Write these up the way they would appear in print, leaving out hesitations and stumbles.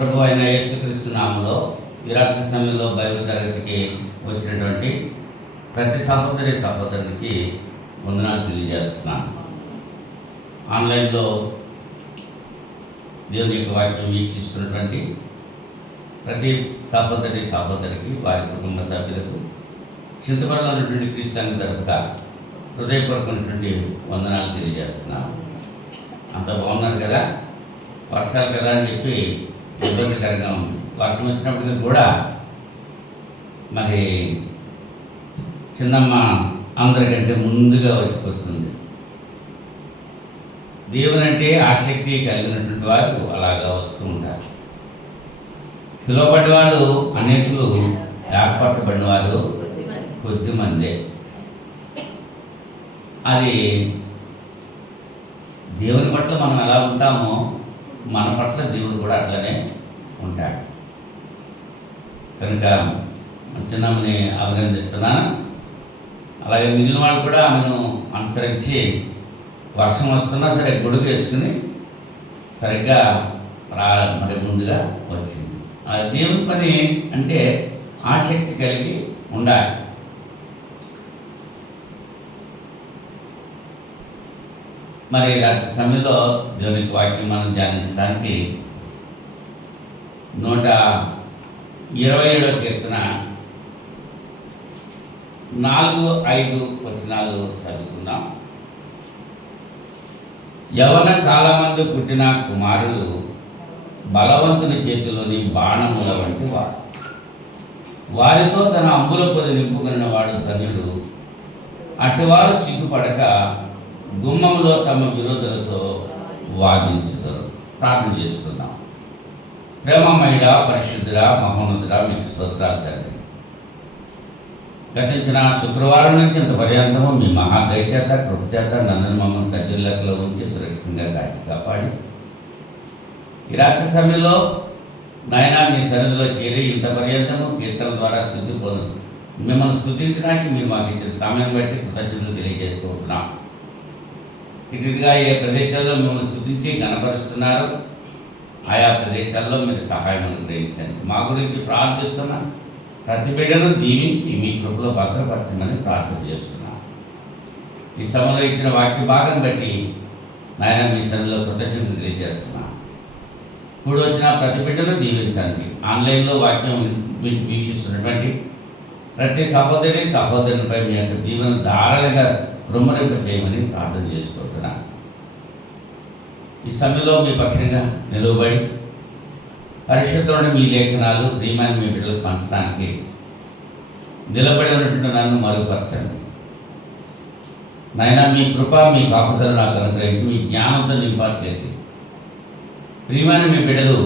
ప్రభు అయిన యేసుక్రీస్తు నామములో ఈ రాత్రి సమయంలో బైబిల్ తరగతికి వచ్చినటువంటి ప్రతి సహోదరికి వందనాలు తెలియజేస్తున్నాను. ఆన్లైన్లో దేవుని యొక్క వాక్యం వీక్షిస్తున్నటువంటి ప్రతి సహోదరికి వారి కుటుంబ సభ్యులకు చింతపల్లిలో ఉన్నటువంటి క్రీస్తుని తరపుగా హృదయపూర్వకమైనటువంటి వందనాలు తెలియజేస్తున్నాను. అంత బాగున్నారు కదా? వర్షాలు కదా అని చెప్పి ఇబ్బందికరంగా ఉంది. వర్షం వచ్చినప్పటికీ కూడా మరి చిన్నమ్మ అందరికంటే ముందుగా వచ్చింది. దేవుని అంటే ఆసక్తి కలిగినటువంటి వారు అలాగా వస్తూ ఉంటారు. పిలువబడ్డ వారు అనేకులు, ఏర్పరచబడిన వారు కొద్దిమందే. అది దేవుని పట్ల మనం ఎలా ఉంటామో మన పట్ల దేవుడు కూడా అట్లనే ఉంటాడు. కనుక చిన్నమ్మని అభినందిస్తున్నాను. అలాగే మిగిలిన వాళ్ళు కూడా ఆమెను అనుసరించి వర్షం వస్తున్నా సరే గొడుగు వేసుకుని సరిగ్గా మరి ముందుగా వచ్చింది. ఆ దేవుని పని అంటే ఆసక్తి కలిగి ఉండాలి. మరి రాత్రి సమయంలో దేవునికి వాక్యం మనం ధ్యానించడానికి 127వ కీర్తన 4-5 వచనాలు చదువుకుందాం. యవన కాలమందు పుట్టిన కుమారులు బలవంతుని చేతిలోని బాణముల వంటి వాడు. వారితో తన అంబుల పొది నింపుకున్న వాడు ధన్యుడు. అటువారు సిగ్గుపడక గుమ్మంలో తమ విరోధులతో వాదించుతారు. ప్రార్థన చేసుకుందాం. ప్రేమమయుడా, పరిశుద్ధుడా, మహోన్నతుడా, మీకు స్తోత్రాలు తండ్రి. గతించిన శుక్రవారం నుంచి ఇంత పర్యంతము మీ మహాదయచేత కృపచేత నన్ను మమ్మల్ని సజ్జులకులో ఉంచి సురక్షితంగా కాచి కాపాడి ఈ రాత్రి సమయంలో నాయనా మీ సన్నిధిలో చేరి ఇంత పర్యంతము కీర్తన ద్వారా స్థుతి పొందు మిమ్మల్ని స్తుతించడానికి మీరు మాకు ఇచ్చిన సమయం బట్టి కృతజ్ఞతలు తెలియజేసుకుంటున్నాం. ఇటుగా ఏ ప్రదేశాల్లో మిమ్మల్ని స్తుతించి గణపరుస్తున్నారు ఆయా ప్రదేశాల్లో మీరు సహాయం అనుగ్రహించండి. మా గురించి ప్రార్థిస్తున్నాను. ప్రతి బిడ్డను దీవించి మీ కృపలో భద్రపరచమని ప్రార్థన చేస్తున్నాను. ఈ సమయంలో ఇచ్చిన వాక్య భాగం బట్టి నాయన మీ సన్నిధిలో కృతజ్ఞతలు తెలియజేస్తున్నాను. ఇప్పుడు వచ్చిన ప్రతి బిడ్డను దీవించండి. ఆన్లైన్లో వాక్యం వీక్షిస్తున్నటువంటి ప్రతి సహోదరునిపై మీ యొక్క దీవెన ధారాళంగా రుమ్మరింప చేయమని ప్రార్థన చేసుకుంటున్నాను. ఈ సమయంలో మీ పక్షంగా నిలువబడి పరిశుద్ధమైన మీ లేఖనాలు ప్రియమైన మీ బిడ్డలకు పంచడానికి నిలబడి ఉన్నటువంటి నన్ను మరుగుపరచండి. నాయన మీ కృప, మీ కాపుదల నాకు అనుగ్రహించి మీ జ్ఞానంతో నింపాటు చేసి ప్రియమైన మీ బిడ్డలు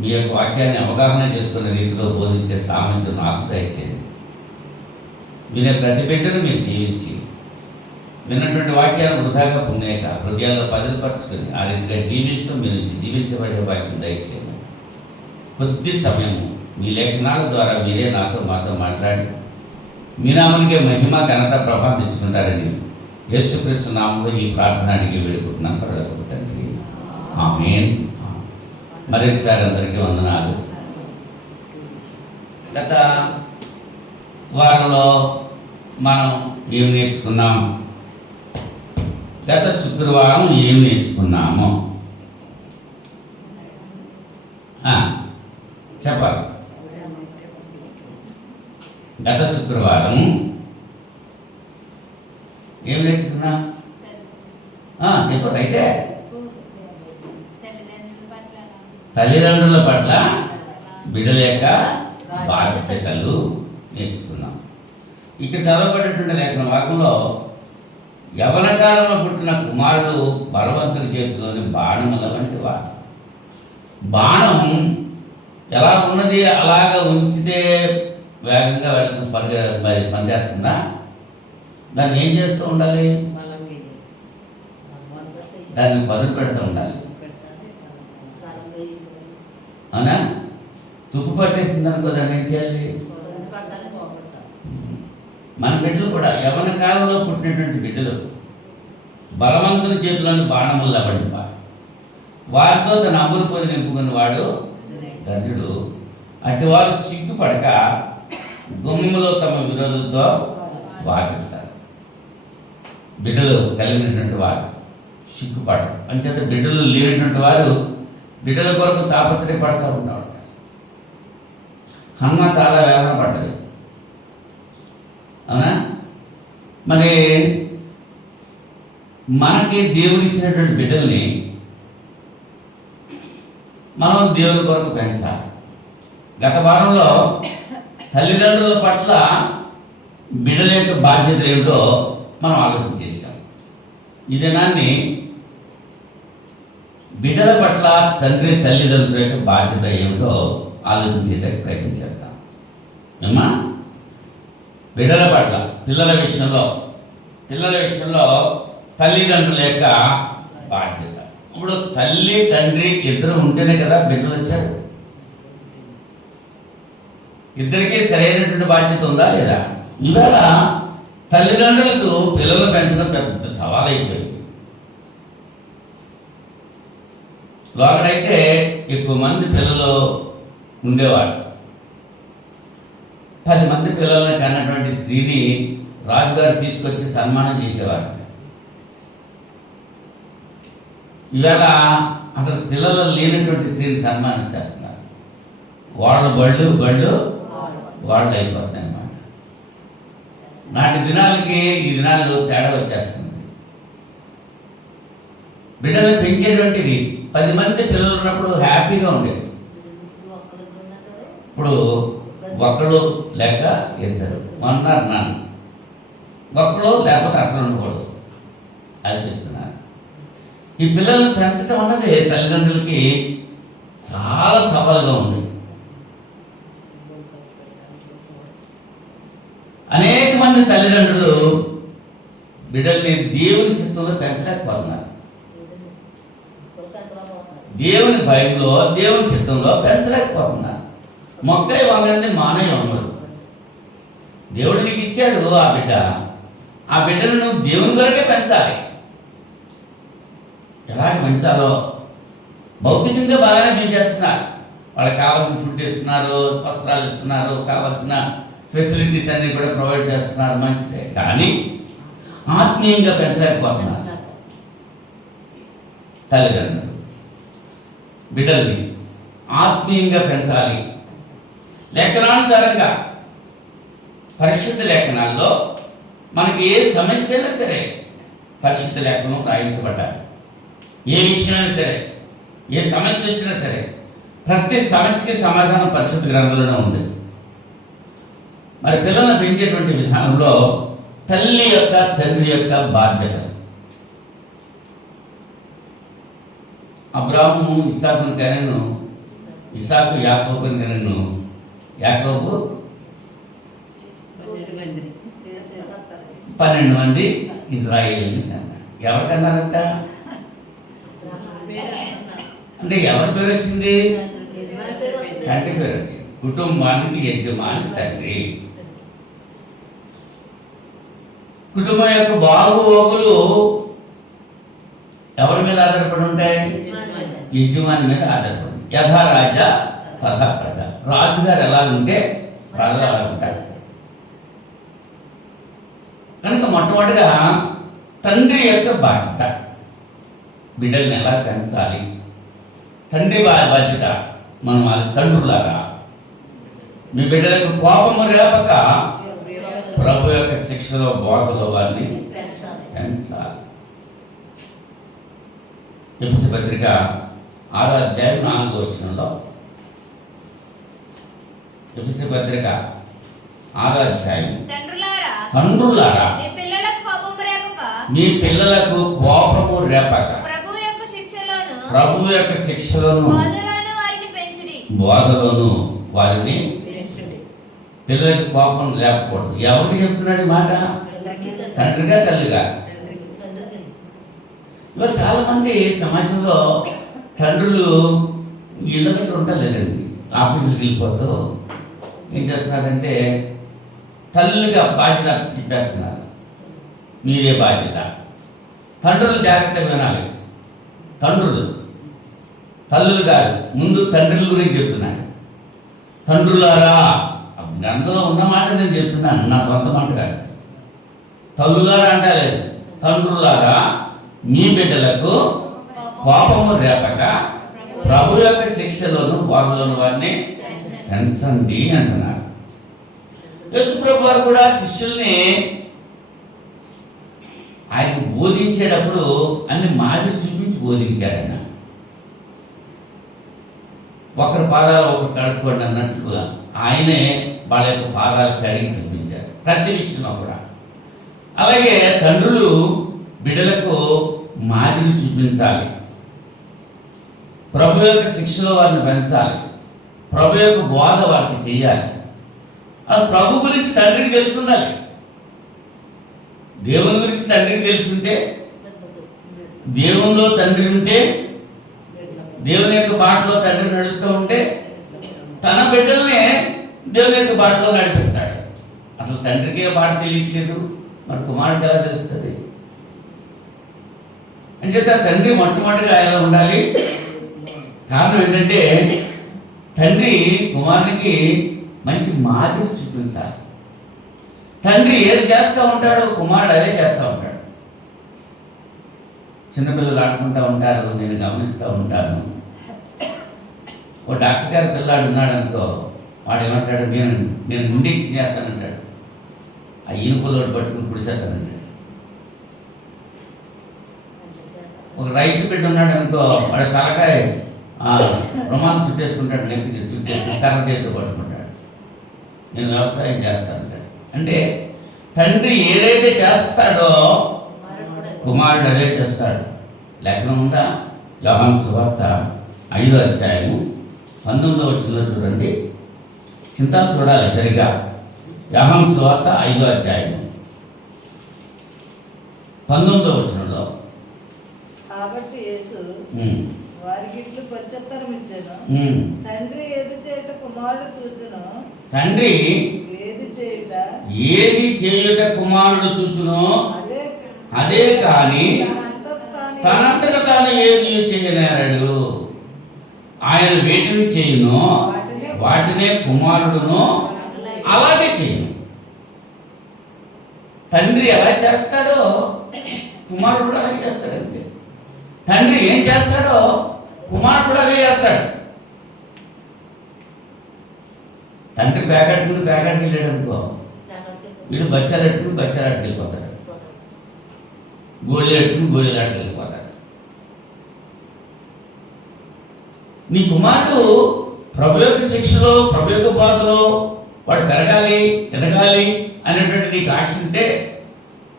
మీ యొక్క వాక్యాన్ని అవగాహన చేసుకునే రీతిలో బోధించే సామర్థ్యం నాకు దయచేయండి. వినే ప్రతి బిడ్డను మీరు దీవించి విన్నటువంటి వాక్యాలను వృధాగా పుణ్యాక హృదయాల్లో పదిలపరచుకొని ఆ రీతిగా జీవిస్తూ మీ నుంచి దీవించబడే వాక్యం దయచేయండి. కొద్ది సమయము మీ లేఖనాల ద్వారా మీరే మాతో మాట్లాడి మీ నామానికే మహిమ, ఘనత, ప్రభావం తెచ్చుకుంటారని యేసుక్రీస్తు నామంలో ఈ ప్రార్థన అడిగి వేడుకుంటున్నాను పరలోకపు తండ్రి. ఆమేన్. మరొకసారి అందరికీ వందనాలు. గత వారంలో మనం ఏం నేర్చుకున్నాం? గత శుక్రవారం ఏం నేర్చుకున్నాము చెప్పాలి. గత శుక్రవారం ఏం నేర్చుకున్నా చెప్పదు. అయితే తల్లిదండ్రుల పట్ల బిడ్డల యొక్క బాధ్యతలు నేర్చుకున్నాం. ఇక్కడ చదవబడేటువంటి లేఖన భాగంలో యవన కాలంలో పుట్టిన కుమారుడు బలవంతుని చేతిలోని బాణముల వంటి వాడు. బాణం ఎలా ఉన్నది అలాగ ఉంచితే వేగంగా వెళ్తుంది, పనిచేస్తుందా? దాన్ని ఏం చేస్తూ ఉండాలి? దాన్ని పదును పెడుతూ ఉండాలి. అవునా? తుప్పు పట్టేసింది అనుకో, దాన్ని ఏం చేయాలి? మన బిడ్డలు కూడా యవన కాలంలో పుట్టినటువంటి బిడ్డలు బలవంతుని చేతిలోని బాణముల్లా పడిపోయి వారితో తన అమలు పొంది నింపుకున్న వాడు ధన్యుడు, అటువారు సిగ్గుపడక గుమ్మలో తమ విరోధులతో వాదిస్తారు. బిడ్డలు కలిగినటువంటి వారు సిగ్గుపడరు. అంచేత బిడ్డలు లేనటువంటి వారు బిడ్డల కొరకు తాపత్రయపడతా ఉంటారు. హన్న చాలా వేదన పడ్డది, అవునా? మరి మనకి దేవుడు ఇచ్చినటువంటి బిడ్డల్ని మనం దేవుని కొరకు పెంచాలి. గత వారంలో తల్లిదండ్రుల పట్ల బిడ్డల యొక్క బాధ్యత ఏమిటో మనం ఆలోచన చేశాం. ఈ దినాన్ని బిడ్డల పట్ల తండ్రి తల్లిదండ్రుల యొక్క బాధ్యత ఏమిటో ఆలోచించేందుకు ప్రయత్నం చేద్దాం. ఏమా బిడ్డల పట్ల పిల్లల విషయంలో తల్లిదండ్రుల యొక్క బాధ్యత. ఇప్పుడు తల్లి తండ్రి ఇద్దరు ఉంటేనే కదా బిడ్డలు వచ్చారు. ఇద్దరికీ సరైనటువంటి బాధ్యత ఉందా లేదా? ఇవాళ తల్లిదండ్రులకు పిల్లలు పెంచడం పెద్ద సవాల్ అయిపోయింది. లోకడైతే ఎక్కువ మంది పిల్లలు ఉండేవాడు. 10 మంది పిల్లలను కన్నటువంటి స్త్రీని రాజుగారు తీసుకొచ్చి సన్మానం చేసేవాడు. ఇవాళ అసలు పిల్లలు లేనటువంటి స్త్రీని సన్మానించేస్తున్నారు. వాళ్ళు బళ్ళు వాళ్ళు అయిపోతున్నాయి అన్నమాట. నాటి దినాలకి ఈ దినాలు తేడా వచ్చేస్తుంది. బిడ్డలు పెంచేటువంటి రీతి 10 మంది పిల్లలు ఉన్నప్పుడు హ్యాపీగా ఉండేది. ఇప్పుడు ఒకళ్ళు లేక ఇద్దరు అన్నారు నాన్న, ఒకళ్ళు లేకపోతే అసలు ఉండకూడదు అది చెప్తున్నారు. ఈ పిల్లల్ని పెంచడం అన్నది తల్లిదండ్రులకి చాలా సవాలుగా ఉంది. అనేక మంది తల్లిదండ్రులు బిడ్డల్ని దేవుని చిత్తంలో పెంచలేకపోతున్నారు. దేవుని బైబిల్లో దేవుని చిత్తంలో పెంచలేకపోతున్నారు. మొక్కై వంగంది మానయ్య వంగడు. దేవుడు నీకు ఇచ్చాడు ఆ బిడ్డను నువ్వు దేవుని కొరకే పెంచాలి. ఎలాగ పెంచాలో భౌతికంగా బాగానే పెంచేస్తున్నారు. వాళ్ళకి కావాల్సిన ఫుడ్ ఇస్తున్నారు, వస్త్రాలు ఇస్తున్నారు, కావాల్సిన ఫెసిలిటీస్ అన్ని కూడా ప్రొవైడ్ చేస్తున్నారు, మంచిదే. కానీ ఆత్మీయంగా పెంచలేకపోతున్నారు తల్లిదండ్రులు. బిడ్డల్ని ఆత్మీయంగా పెంచాలి. లేఖనానుసారంగా పరిశుద్ధ లేఖనాల్లో మనకి ఏ సమస్య అయినా సరే పరిశుద్ధ లేఖనం రాయించబడ్డాలి. ఏ విషయమైనా సరే, ఏ సమస్య వచ్చినా సరే ప్రతి సమస్యకి సమాధానం పరిశుద్ధ గ్రంథంలోనే ఉంది. మరి పిల్లలను పెంచేటువంటి విధానంలో తల్లి యొక్క తండ్రి యొక్క బాధ్యత. అబ్రాహాము ఇస్సాకును కనెను, ఇస్సాకు యాకోబును కనెను, యాకోబు 12 మంది ఇజ్రాయేలుని కన్నాడు. ఎవరు కన్నారంట? అంటే ఎవరి పేరు వచ్చింది? తండ్రి పేరు వచ్చింది. కుటుంబానికి యజమాని తండ్రి. కుటుంబం యొక్క బాగోగులు ఎవరి మీద ఆధారపడి ఉంటాయి? యజమాని మీద ఆధారపడి. యథా రాజా తథా ప్రజ. రాజుగారు ఎలా ఉంటే ప్రజలు అలా ఉంటాడు. కనుక మొట్టమొదటిగా తండ్రి యొక్క బాధ్యత, బిడ్డల్ని ఎలా పెంచాలి. తండ్రి బాధ్యత. మనం వాళ్ళ తండ్రులాగా మీ బిడ్డలకు కోపము రేపక ప్రభు యొక్క శిక్షలో బోధలో వారిని పెంచాలి. ఎఫెసీ పత్రిక 6వ అధ్యాయం 4వ వచనంలో, ఎఫెసీ పత్రిక 6వ అధ్యాయం, తండ్రులారా మీ పిల్లలకు కోపము రేపక ప్రభు యొక్క శిక్షలోను బోధలోను వారిని పిల్లలకు కోపం లేకపోవద్దు. ఎవరికి చెప్తున్నాడు ఈ మాట? తండ్రిగా తల్లిగా. ఇవాళ చాలా మంది సమాజంలో తండ్రులు ఇళ్ళ దగ్గర ఉండలేదండి, ఆఫీసులకు వెళ్ళిపోతూ ఏం చేస్తున్నారంటే తల్లిగా బాధ్యత చెప్పేస్తున్నారు. మీరే బాధ్యత. తండ్రులు జాగ్రత్తగా వినాలి. తండ్రులు తల్లులు కాదు, ముందు తండ్రుల గురించి చెప్తున్నాడు. తండ్రులారా, గ్రంథంలో ఉన్న మాట నేను చెప్తున్నాను, నా సొంత మాట కాదు. తల్లులారా అంటలేదు, తండ్రులారా మీ బిడ్డలకు కోపము రేపక ప్రభు యొక్క శిక్షలోను బోధలోను వారిని పెంచండి అంటున్నారు. యేసుప్రభు వారు కూడా శిష్యుల్ని ఆయన బోధించేటప్పుడు అన్ని మాదిరి చూపించి బోధించారు. ఆయన ఒకరి పాదాలు ఒకరు కడుక్కోండి అన్నట్లుగా ఆయనే వాళ్ళ యొక్క పాదాలు కడిగి చూపించారు ప్రతి విషయంలో కూడా. అలాగే తండ్రులు బిడ్డలకు మాదిరి చూపించాలి, ప్రభు యొక్క శిక్షలో వారిని పెంచాలి, ప్రభు యొక్క బోధ వారికి చేయాలి. అది ప్రభు గురించి తండ్రికి తెలుసుండాలి. దేవుని గురించి తండ్రికి తెలుసుంటే, దేవునిలో తండ్రి ఉంటే, దేవుని యొక్క బాటలో తండ్రి నడుస్తూ ఉంటే తన బిడ్డల్ని దేవుని యొక్క బాటలో నడిపిస్తాడు. అసలు తండ్రికి ఏ బాట తెలియట్లేదు, మరి కుమారుడు ఎలా తెలుస్తుంది? అంచేత తండ్రి మొట్టమొదటిగా ఎలా ఉండాలి? కారణం ఏంటంటే తండ్రి కుమారునికి మంచి మాదిరి చూపించాలి. తండ్రి ఏది చేస్తూ ఉంటాడో కుమారుడు అదే చేస్తూ ఉంటాడు. చిన్నపిల్లలు ఆడుకుంటూ ఉంటారు, నేను గమనిస్తూ ఉంటాను. ఓ డాక్టర్ గారి పిల్లాడు ఉన్నాడు అనుకో, వాడు ఏమంటాడు, నేను నుండి చేస్తానంటాడు. ఆ ఈనుపులోడు పట్టుకుని పుడిసేస్తానంటాడు. ఒక రైతు బిడ్డ ఉన్నాడు అనుకో, వాడు తలకాయ రుమాలు చుట్టేసుకుంటాడు, నెత్తికి చుట్టేసి కర్ర చేతితో పట్టుకుంటాడు, నేను వ్యవసాయం చేస్తానంటాడు. అంటే తండ్రి ఏదైతే చేస్తాడో కుమారుడు అదే చేస్తాడు. లేఖనం ఉందా? యోహాను సువార్త 5వ అధ్యాయము 19వ వచనంలో చూడండి. చింత చూడాలి సరిగా. యోహాను సువార్త 5వ అధ్యాయము 19వ వచనంలో, కాబట్టి యేసు వారికి ఇట్లు ప్రత్యుత్తరం ఇచ్చాను, తండ్రి ఏది చేయుట కుమారుడు చూచును, తండ్రి ఏది చేయుట కుమారుడు చూచునో అదే కాని తనంతట తాను ఏది చేయలేరడు. ఆయన వేటిని చేయునో వాటినే కుమారుడును అలాగే చేయును. తండ్రి ఎలా చేస్తాడో కుమారుడు అలాగే చేస్తాడంతే. తండ్రి ఏం చేస్తాడో కుమారుడు అదే చేస్తాడు. తండ్రి ప్యాకెట్టుకుని ప్యాకెట్కి వెళ్ళాడు అనుకో, వీడు బచ్చాలెట్టుకుని బచ్చాలాటకి వెళ్ళిపోతాడు, గోళీ ఎట్టుకుని గోళీలాటకి వెళ్ళిపోతాడు. నీ కుమారుడు ప్రభు యొక్క శిక్షలో, ప్రభు యొక్క బాధలో వాడు పెరగాలి, ఎదగాలి అనేటువంటి నీకు ఆశ ఉంటే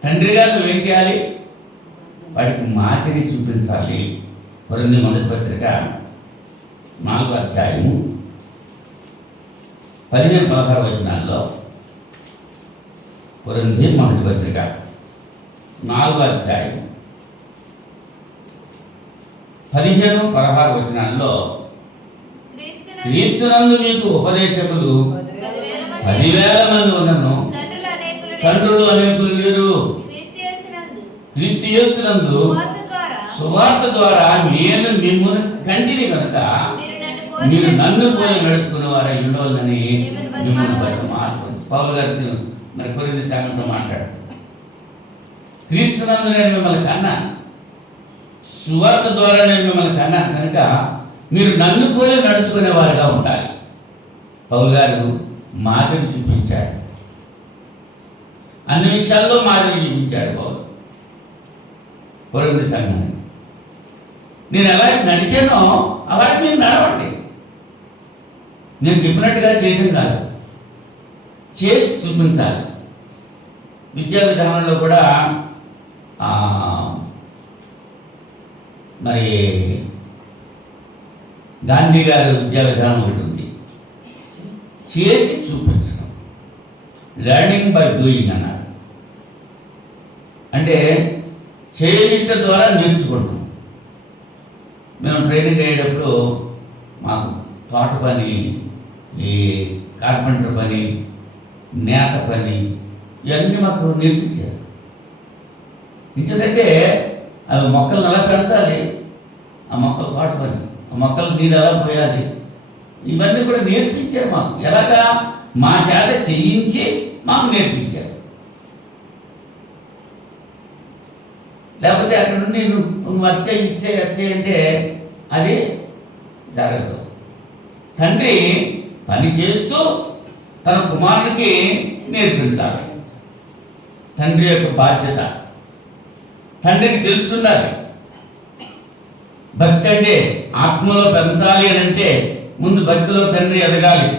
తండ్రిగా నువ్వేం చేయాలి? వాడికి మాదిరి చూపించాలి. కొరింథీ మొదటి పత్రిక 4వ అధ్యాయము 15-16 వచనాల్లో, కొరింథీ మొదటి పత్రిక 4వ అధ్యాయం 15-16 వచనాల్లో, క్రీస్తునందు మీకు ఉపదేశకులు 10,000 మంది ఉన్నను, తండ్రులు అనేకులు లేరు. క్రీస్తు యేసునందు సువార్త ద్వారా నేను మిమ్మల్ని కంటిని కనుక మీరు నన్ను పోయి నడుచుకునే వారు ఉండవాలని మిమ్మల్ని బట్టి మార్పుంది. పౌలు గారి మరి కొరింథీ సంఘంతో మాట్లాడుతారు. క్రీస్తునందు నేను మిమ్మల్ని కన్నాను, సువార్త ద్వారా నేను మిమ్మల్ని కన్నాను కనుక మీరు నన్ను పోయి నడుచుకునే వారుగా ఉండాలి. పౌలు గారు మాదిరి చూపించాడు, అన్ని విషయాల్లో మాదిరి చూపించాడు పౌలు కొరింథీ సంఘానికి. నేను ఎలా నడిచానో అలాగే మీరు నడవండి. నేను చెప్పినట్టుగా చేయడం కాదు, చేసి చూపించాలి. విద్యా విధానంలో కూడా మరి గాంధీ గారి విద్యా విధానం ఒకటి ఉంది, చేసి చూపించడం, లెర్నింగ్ బై డూయింగ్ అన్నారు. అంటే చేయుట ద్వారా నేర్చుకుంటాం. మేము ట్రైనింగ్ అయ్యేటప్పుడు మాకు తోట పని, ఈ కార్పెంటర్ పని, నేత పని ఇవన్నీ మాకు నేర్పించారు. ఇంచేదంటే అవి మొక్కలను ఎలా పెంచాలి, ఆ మొక్కలు తోట పని మొక్కలు నీళ్ళు ఎలా పోయాలి, ఇవన్నీ కూడా నేర్పించారు మాకు. ఎలాగా? మా చేత చేయించి మాకు నేర్పించారు. లేకపోతే అక్కడ నుండి నువ్వు వచ్చే అంటే అది జరగదు. తండ్రి పని చేస్తూ తన కుమారుడికి నేర్పించాలి. తండ్రి యొక్క బాధ్యత. తండ్రికి తెలుస్తున్నది భక్తి అంటే ఆత్మలో పెంచాలి అని అంటే ముందు భక్తిలో తండ్రి ఎదగాలి.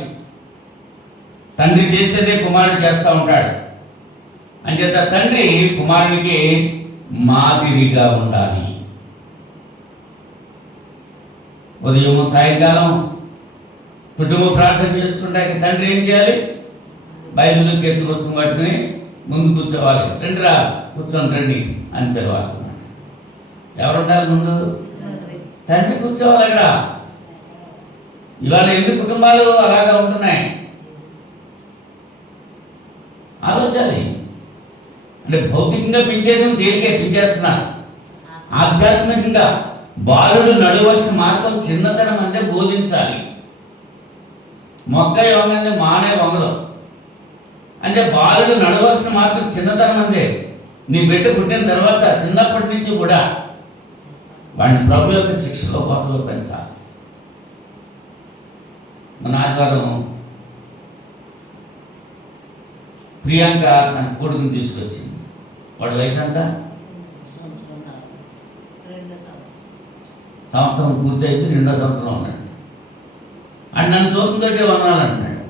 తండ్రి చేసేదే కుమారుడు చేస్తూ ఉంటాడు. అంచేత తండ్రి కుమారుడికి మాదిరిగా ఉండాలి. ఉదయం సాయంకాలం కుటుంబ ప్రార్థన చేసుకుంటే తండ్రి ఏం చేయాలి? బైబిల్ కీర్తన పుస్తకం పట్టుకుని ముందు కూర్చోవాలి. రండిరా కూర్చొని రండి అని పిలవాలి. ఎవరు ఉండాలి ముందు? తండ్రి కూర్చోవాలి అక్కడ. ఇవాళ ఎన్ని కుటుంబాలు అలాగా ఉంటున్నాయి ఆలోచాలి. అంటే భౌతికంగా పెంచేది తేలికే పెంచేస్తున్నారు. ఆధ్యాత్మికంగా బాలుడు నడవలసిన మార్గం చిన్నతనం అంటే బోధించాలి. మొక్క వంగంటే మానే వంగదు. అంటే బాలుడు నడవలసిన మార్గం చిన్నతనం అంటే నీ బిడ్డ పుట్టిన తర్వాత చిన్నప్పటి నుంచి కూడా వాడిని ప్రభు యొక్క శిక్షలో పాటలో పెంచాలి. మన ఆదివారం ప్రియాంక తన కొడుకుని తీసుకొచ్చింది. వాడి వయసు అంతా సంవత్సరం పూర్తయితే 2వ సంవత్సరం ఉన్నాడు. అండ్ నన్ను చూపుతోటే వనాలంటున్నాడు.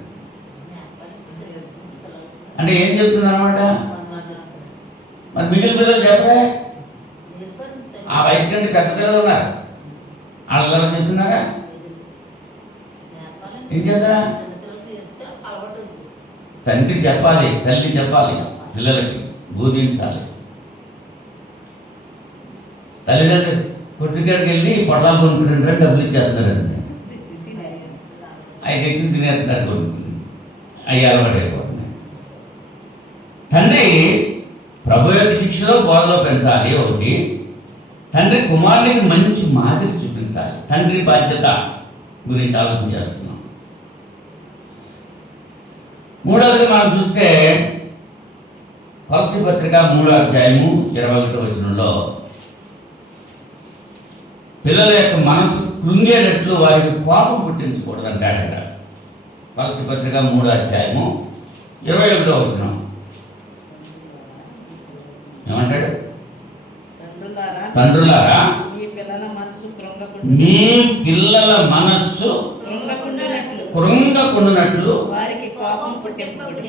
అంటే ఏం చెప్తున్నా అనమాట? మరి మిగిలిన పిల్లలు చెప్పరా? ఆ వయసు కంటే పెద్ద పిల్లలు ఉన్నారు. వాళ్ళ చెప్తున్నారా? ఏం చేద్దా? తండ్రి చెప్పాలి, తల్లి చెప్పాలి, పిల్లలకి బోధించాలి. తల్లిదండ్రులు కొట్టుకాడికి వెళ్ళి పొట్లాలు కొనుక్కుంటారు, డబ్బులు ఇచ్చేస్తారండి. అవి తెచ్చి తినేస్తున్నారు, కొనుక్కుని అవి అలవాటైపోతున్నాయి. తండ్రి ప్రభు యొక్క శిక్షలో బోధలో పెంచాలి. ఒకటి, తండ్రి కుమారునికి మంచి మాదిరి చూపించాలి. తండ్రి బాధ్యత గురించి ఆలోచన చేస్తున్నాం. మూడవది మనం చూస్తే కొలస్సీ పత్రిక 3వ అధ్యాయము 21వ వచనంలో పిల్లల యొక్క మనసు కృంగేటట్లు వారికి కోపం పుట్టించకూడదు అంటాడు. అక్కడ కొలస్సీ పత్రిక 3వ అధ్యాయము 21వ వచనం ఏమంటాడు? తండ్రులారా మీ పిల్లల మనస్సు కృంగకుండునట్లు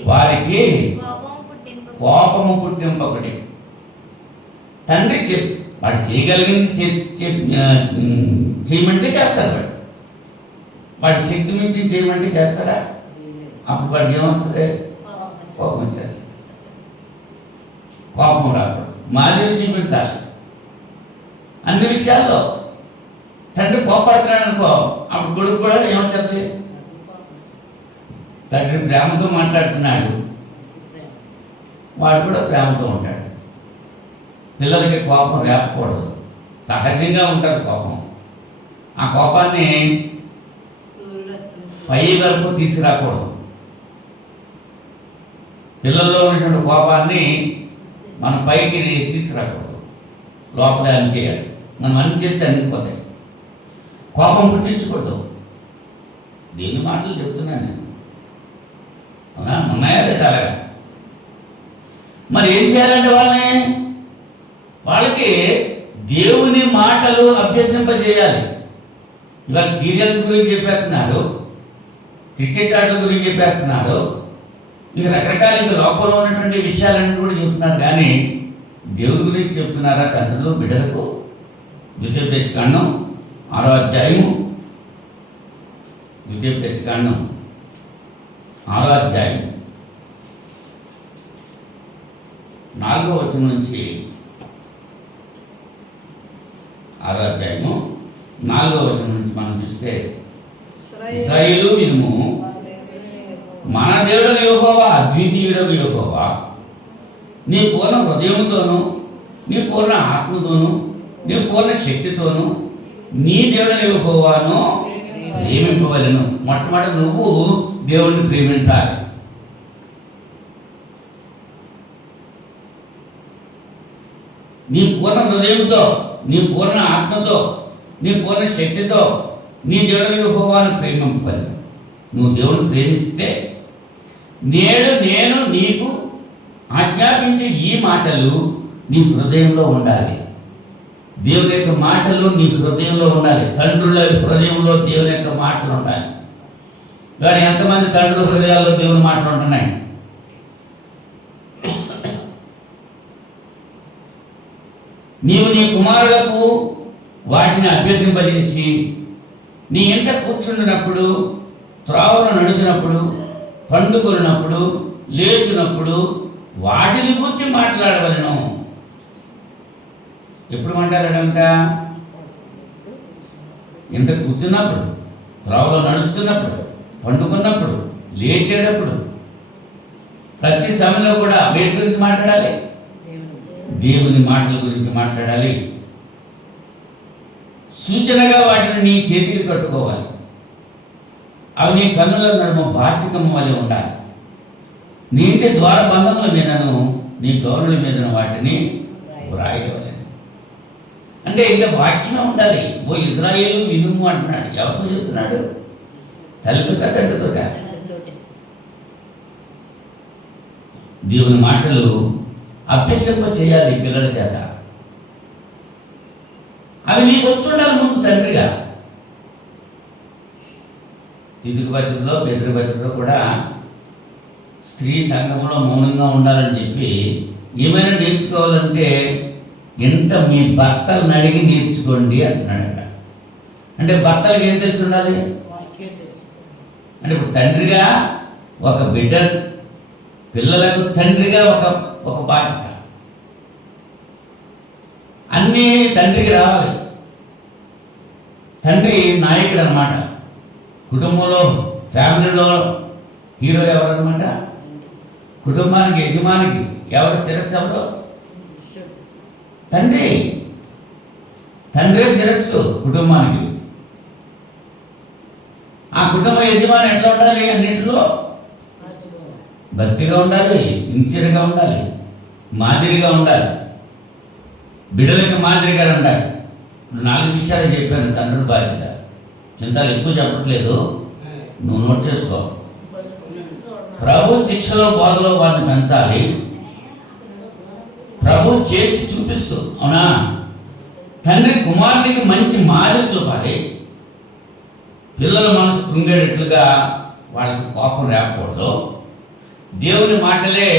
వారికి కోపము పుట్టింపబడి. తండ్రి వాడు చేయగలిగింది చేయమంటే చేస్తారు. వాడి శక్తి మించి చేయమంటే చేస్తారా? అప్పుడు వాడికి ఏమొస్తుంది? కోపం వచ్చేస్తుంది. కోపం రాకూడదు, మాదిరి చూపించాలి అన్ని విషయాల్లో. తండ్రి కోపడుతున్నాడు అనుకో, అప్పుడు కొడుకు కూడా ఏమొచ్చింది? తండ్రి ప్రేమతో మాట్లాడుతున్నాడు, వాడు కూడా ప్రేమతో ఉంటాడు. పిల్లలకి కోపం రేపకూడదు, సహజంగా ఉంటుంది కోపం. ఆ కోపాన్ని పై వరకు తీసుకురాకూడదు. పిల్లల్లో ఉన్నటువంటి కోపాన్ని మనం పైకి తీసుకురాకూడదు, లోపలే అని చేయాలి. మనం అన్ని చేస్తే అనిపోతాయి. కోపం పుట్టించకూడదు. దీని మాటలు చెప్తున్నాను నేను, అవునా? ఉన్నాయా లేదా? అలాగా మరి ఏం చేయాలంటే వాళ్ళకి దేవుని మాటలు అభ్యసింపజేయాలి. ఇవాళ సీరియల్స్ గురించి చెప్పేస్తున్నారు, క్రికెట్ ఆటల గురించి చెప్పేస్తున్నారు, ఇంకా రకరకాల ఇంకా లోపల ఉన్నటువంటి విషయాలన్నీ కూడా చెప్తున్నారు. కానీ దేవుని గురించి చెప్తున్నారా తండ్రులు బిడ్డలకు? ద్వితీయోపదేశకాండం 6వ అధ్యాయము, ద్వితీయోపదేశకాండం 6వ అధ్యాయం 4వ వచనం నుంచి 6వ అధ్యాయము 4వ వచనం నుంచి మనం చూస్తే, ఇశ్రాయేలు వినుము, మన దేవుడు యెహోవా అద్వితీయుడగు యెహోవా, నీ పూర్ణ హృదయముతోను, నీ పూర్ణ ఆత్మతోను, నీ పూర్ణ శక్తితోను, నీ దేవుడిని యెహోవాను ప్రేమింపవలెను. మొట్టమొదటి నువ్వు దేవుడిని ప్రేమించాలి. నీ పూర్ణ హృదయంతో, నీ పూర్ణ ఆత్మతో, నీ పూర్ణ శక్తితో నీ దేవుడిని యెహోవాను ప్రేమింపవలెను. నువ్వు దేవుడిని ప్రేమిస్తే నేను నీకు ఆజ్ఞాపించే ఈ మాటలు నీ హృదయంలో ఉండాలి. దేవుని యొక్క మాటలు నీ హృదయంలో ఉండాలి. తండ్రుల హృదయంలో దేవుని యొక్క మాటలు ఉండాలి. ఇవాళ ఎంతమంది తండ్రుల హృదయాల్లో దేవుని మాటలు ఉంటున్నాయి? నీవు నీ కుమారులకు వాటిని అభ్యసింపజేసి నీ ఇంట కూర్చుండినప్పుడు, త్రోవను నడుచినప్పుడు, పండుకొనినప్పుడు, లేచినప్పుడు వాటిని గురించి మాట్లాడవలను. ఎప్పుడు మాట్లాడాడంట? ఇంత కూర్చున్నప్పుడు, త్రోవలో నడుస్తున్నప్పుడు, పండుకున్నప్పుడు, లేచేటప్పుడు, ప్రతి సమయంలో కూడా వేటి గురించి మాట్లాడాలి? దేవుని మాటల గురించి మాట్లాడాలి. సూచనగా వాటిని నీ చేతికి కట్టుకోవాలి. అవి నీ కన్నుల నడుమ బాసికము వలె ఉండాలి. నీ ఇంటి ద్వారబంధముల మీదను నీ గౌరుల మీదను వాటిని వ్రాయగలరు. అంటే ఇంకా వాక్యమే ఉండాలి. ఓ ఇజ్రాయేలు వినుము అంటున్నాడు. ఎవరితో చెప్తున్నాడు? తల్లితోట, తండ్రితోట? దేవుని మాటలు అభ్యసింప చేయాలి పిల్లల చేత. అవి నీకు వచ్చి ఉండాలి ముందు తండ్రిగా. తిథికి పత్రికలో, బెదిరి పత్రికలో కూడా స్త్రీ సంఘంలో మౌనంగా ఉండాలని చెప్పి, ఏమైనా నేర్చుకోవాలంటే ఎంత మీ భర్తలను అడిగి నేర్చుకోండి అంటున్నాడు. అంటే భర్తలకు ఏం తెలిసి ఉండాలి? అంటే ఇప్పుడు తండ్రిగా ఒక బిడ్డ, పిల్లలకు తండ్రిగా ఒక బాధ్యత. అన్నీ తండ్రికి రావాలి. తండ్రి నాయకుడు అన్నమాట. కుటుంబంలో, ఫ్యామిలీలో హీరో ఎవరన్నమాట? కుటుంబానికి యజమానికి ఎవరు శిరస్సు? ఎవరు? తండ్రి. తండ్రే శిరస్సు కుటుంబానికి. ఆ కుటుంబ యజమాని ఎట్లా ఉండాలి? అన్నింటిలో భక్తిగా ఉండాలి, సిన్సియర్గా ఉండాలి, మాదిరిగా ఉండాలి, బిడ్డలకు మాదిరిగా ఉండాలి. 4 విషయాలు చెప్పాను తండ్రి బాధ్యత. చింతలు ఎక్కువ చెప్పట్లేదు, నువ్వు నోట్ చేసుకో. ప్రభు శిక్షలో, బోధలో వారిని పెంచాలి. ప్రభు చేసి చూపిస్తూ, అవునా? తండ్రి కుమారుడికి మంచి మాదిరి చూపాలి. పిల్లల మనసు కృంగేటట్లుగా వాళ్ళకి కోపం రాకూడదు. దేవుని మాటలే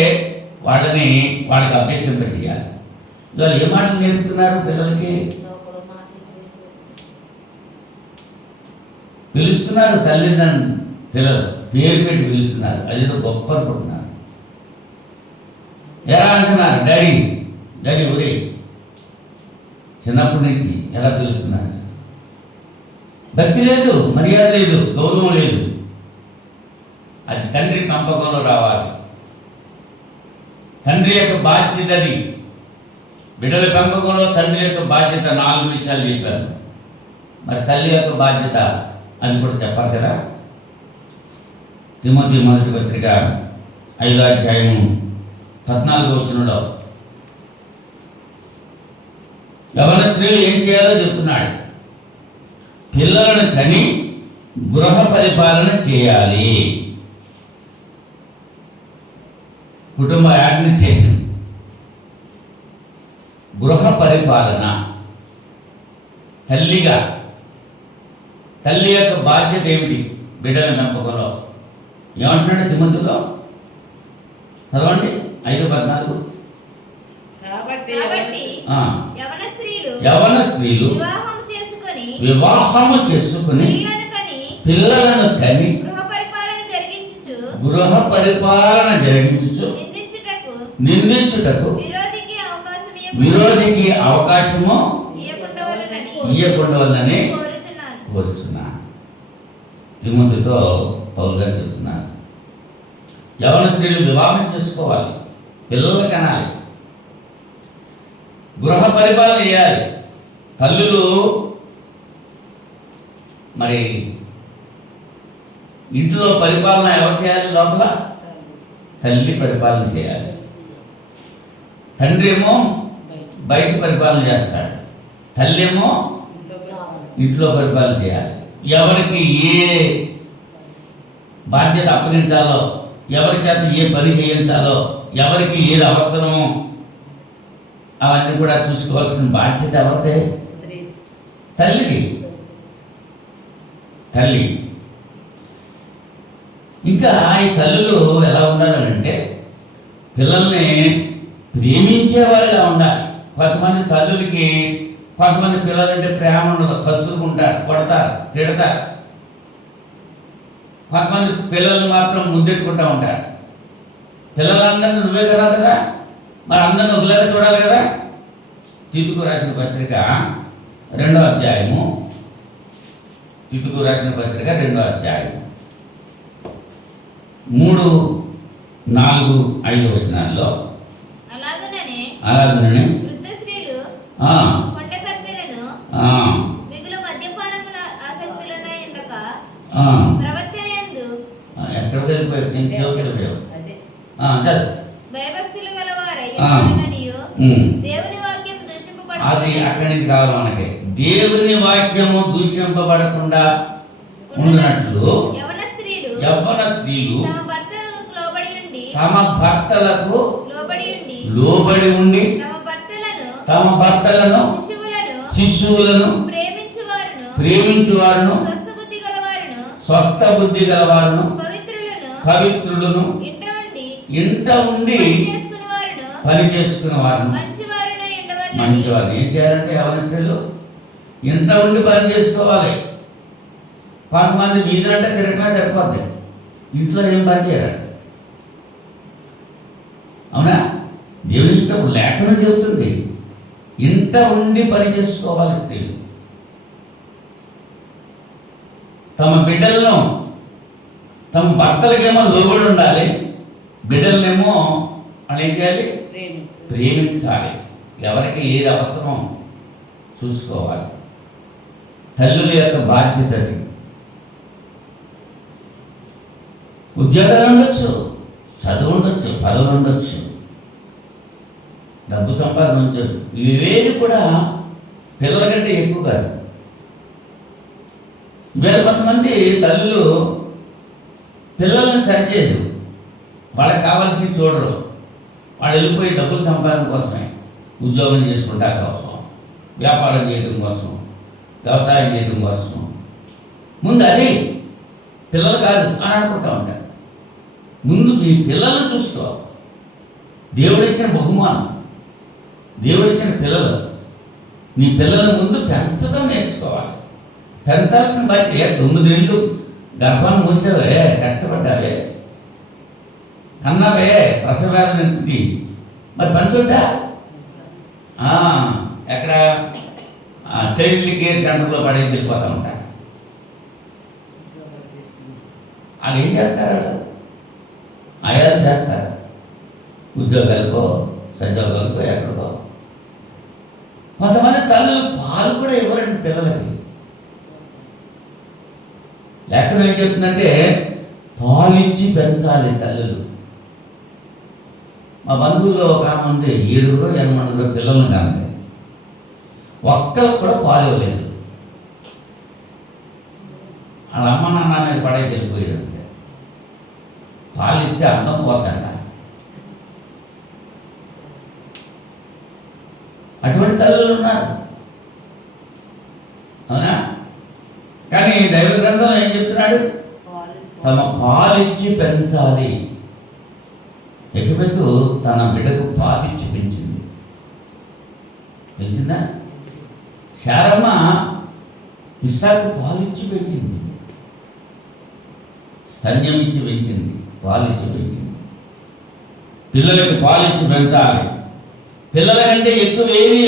వాళ్ళకి అభ్యసింపజేయాలి. ఇవాళ ఏ మాటలు నేర్పుతున్నారు పిల్లలకి? పిలుస్తున్నారు తల్లిదండ్రులు, పిల్లలు పేరు పెట్టి పిలుస్తున్నారు. అదేదో గొప్ప అనుకుంటున్నారు. ఎలా అంటున్నారు? డాడీ డాడీ ఒరే. చిన్నప్పటి నుంచి ఎలా పిలుస్తున్నారు? భక్తి లేదు, మర్యాద లేదు, గౌరవం లేదు. అది తండ్రి పెంపకంలో రావాలి. తండ్రి యొక్క బాధ్యత అది. బిడ్డల పెంపకంలో తండ్రి యొక్క బాధ్యత 4 విషయాలు చెప్పారు. మరి తల్లి యొక్క బాధ్యత అది కూడా చెప్పాలి కదా. తిమోతి మొదటి పత్రిక 5వ అధ్యాయం 14వ వచనంలో యవ్వన స్త్రీలు ఏం చేయాలో చెప్తున్నాడు. పిల్లలను కని గృహ పరిపాలన చేయాలి. కుటుంబ అడ్మినిస్ట్రేషన్, గృహ పరిపాలన. తల్లిగా తల్లి యొక్క బాధ్యత ఏమిటి? బిడ్డల పెంపకంలో ఏమంటున్నాడు తిమోతిలో? చదవండి 5:14. యవన స్త్రీలు వివాహము చేసుకుని పిల్లలను కని గృహ పరిపాలన జరిగించుచు నిందించుటకు విరోధికి అవకాశము ఇయ్యకుండవలనని కోరుచున్నా. తిమోతితో పౌలు గారు చెప్తున్నారు. యవన స్త్రీలు వివాహం చేసుకోవాలి, పిల్లలు కనాలి, గృహ పరిపాలన చేయాలి. తల్లులు మరి ఇంట్లో పరిపాలన ఎవరు చేయాలి? లోపల తల్లి పరిపాలన చేయాలి. తండ్రి ఏమో బయట పరిపాలన చేస్తాడు, తల్లి ఏమో ఇంట్లో పరిపాలన చేయాలి. ఎవరికి ఏ బాధ్యత అప్పగించాలో, ఎవరి చేత ఏ పని చేయించాలో, ఎవరికి ఏది అవసరమో అవన్నీ కూడా చూసుకోవాల్సిన బాధ్యత ఎవరిదే? తల్లిది. తల్లి. ఇంకా ఈ తల్లులు ఎలా ఉండాలంటే పిల్లల్ని ప్రేమించేవాళ్ళగా ఉండాలి. కొంతమంది తల్లులకి కొంతమంది పిల్లలంటే ప్రేమ ఉండదు, కసురుకుంటారు, కొడతారు, తిడతారు. కొంతమంది పిల్లలు మాత్రం ముద్దెట్టుకుంటూ ఉంటారు. పిల్లలందరినీ నువ్వే కదా, మరి అందరిని ఒకలాగా చూడాలి కదా. తీతుకు రాసిన పత్రిక 2వ అధ్యాయము, తీతుకు రాసిన పత్రిక 2వ అధ్యాయము 3, 4, 5 వచనాల్లో అలాగనే వృద్ధ స్త్రీలు కొండ కత్తెలను మిగులు మద్యపానముల ఆసక్తులనే ఉండక ప్రవర్తనయందు ఎక్కడికి వెళ్ళిపోయావు? భయభక్తులు గలవారయ్యు దేవుని వాక్యం దూషింపబడ అది అక్కడి నుంచి కావాలి మనకి. దేవుని వాక్యము దూషింపబడకుండా ఉండినట్లు యవ్వన స్త్రీలు తమ భర్తలకు లోబడి ఉండి తమ భర్తలను శిశువులను ప్రేమించువారును స్వస్థ బుద్ధి గలవారును పవిత్రులను ఇంట ఉండి పని చేసుకున్న వారును మంచివారు. ఏం చేయాలంటే యవ్వన స్త్రీలు ఇంట ఉండి పని చేసుకోవాలి. కొంతమంది వీధులంటే తిరగటమే సరిపోద్ది, ఇంట్లో ఏం పని చేయాలి? అవునా? దేవుని ఇంట్లో లేఖనం చెబుతుంది ఇంట ఉండి పని చేసుకోవాలి స్త్రీలు. తమ బిడ్డలను తమ భర్తలకేమో లోబడి ఉండాలి, బిడ్డలనేమో వాళ్ళు ఏం చేయాలి? ప్రేమించాలి. ఎవరికి ఏది అవసరం చూసుకోవాలి. తల్లుల యొక్క బాధ్యత అది. ఉద్యోగాలు ఉండొచ్చు, చదువు ఉండొచ్చు, పదవులు ఉండొచ్చు, డబ్బు సంపాదన ఉండొచ్చు. ఇవేవి కూడా పిల్లల కంటే ఎక్కువ కాదు. వేల కొంతమంది తల్లులు పిల్లల్ని సరిచేయరు, వాళ్ళకి కావాల్సినవి చూడరు. వాళ్ళు వెళ్ళిపోయి డబ్బులు సంపాదన కోసమే, ఉద్యోగం చేసుకుంటా కోసం, వ్యాపారం చేయడం కోసం, వ్యవసాయం చేయడం కోసం, ముందు అది పిల్లలు కాదు అని అనుకుంటూ ఉంటారు. ముందు మీ పిల్లలను చూసుకో. దేవుడిచ్చిన బహుమానం, దేవుడిచ్చిన పిల్లలు. నీ పిల్లల ముందు పెంచడం నేర్చుకోవాలి. పెంచాల్సిన బాధ్యత. 9 ఏళ్ళు గర్భాన్ని మూసావే, కష్టపడ్డావే, కన్నావే, ప్రసవేదనకి, మరి పెంచుంటా ఎక్కడ చైల్డ్ కేర్ సెంటర్లో పడేసి వెళ్ళిపోతూ ఉంటారు. వాళ్ళు ఏం చేస్తారు? వాళ్ళు ఆయాలు చేస్తారు, ఉద్యోగాలకో సద్యోగాలకో ఎక్కడికో. కొంతమంది తల్లులు పాలు కూడా ఇవ్వరండి పిల్లలకి. లేఖనం ఏం చెప్తుందంటే పాలిచ్చి పెంచాలి తల్లులు. మా బంధువుల్లో ఒక ఆమె ఉంది, 7-8 పిల్లలను కానీ ఒక్కరికి కూడా పాలు ఇవ్వలేదు. వాళ్ళ అమ్మ నాన్న అనేది పడేసి వెళ్ళిపోయాడు. అంతే. పాలు ఇస్తే అందం పోతాడ. అటువంటి తల్లులు ఉన్నారు, అవునా? కానీ దైవ గ్రంథంలో ఏం చెప్తున్నాడు? తమ పాలిచ్చి పెంచాలి. ఎటువైపు తన బిడ్డకు పాలిచ్చి పెంచింది. పెంచిందా? శారమ్మ ఇస్సాకు పాలిచ్చి పెంచింది, స్తన్యం ఇచ్చి పెంచింది, పాలిచ్చి పెంచింది. పిల్లలకు పాలిచ్చి పెంచాలి. పిల్లల కంటే ఎక్కువ ఏమి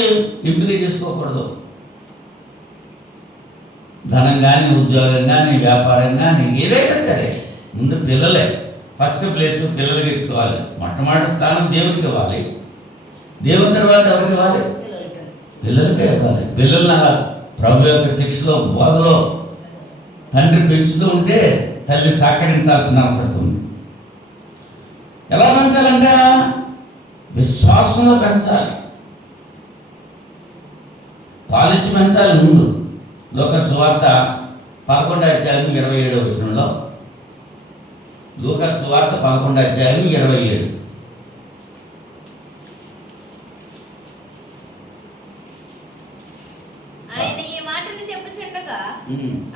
ఎంపిక చేసుకోకూడదు. ధనం కానీ, ఉద్యోగం కానీ, వ్యాపారం కానీ, ఏదైనా సరే ముందు పిల్లలే ఫస్ట్ ప్లేస్. పిల్లలకి ఇచ్చుకోవాలి. మొట్టమొదటి స్థానం దేవుడికి ఇవ్వాలి. దేవుని తర్వాత ఎవరికి ఇవ్వాలి? పిల్లలకే ఇవ్వాలి. పిల్లల్ని అలా ప్రభు యొక్క శిక్షలో బోధలో తండ్రి పెంచుతూ ఉంటే తల్లి సహకరించాల్సిన అవసరం ఉంది. ఎలా పెంచాలంటే విశ్వాసంలో పెంచాలి, పాలించి పెంచాలి. ముందు లూకా సువార్త 11:27 లూకా సువార్త 11:27. ఆయన ఈ మాటలు చెప్పుచుండగా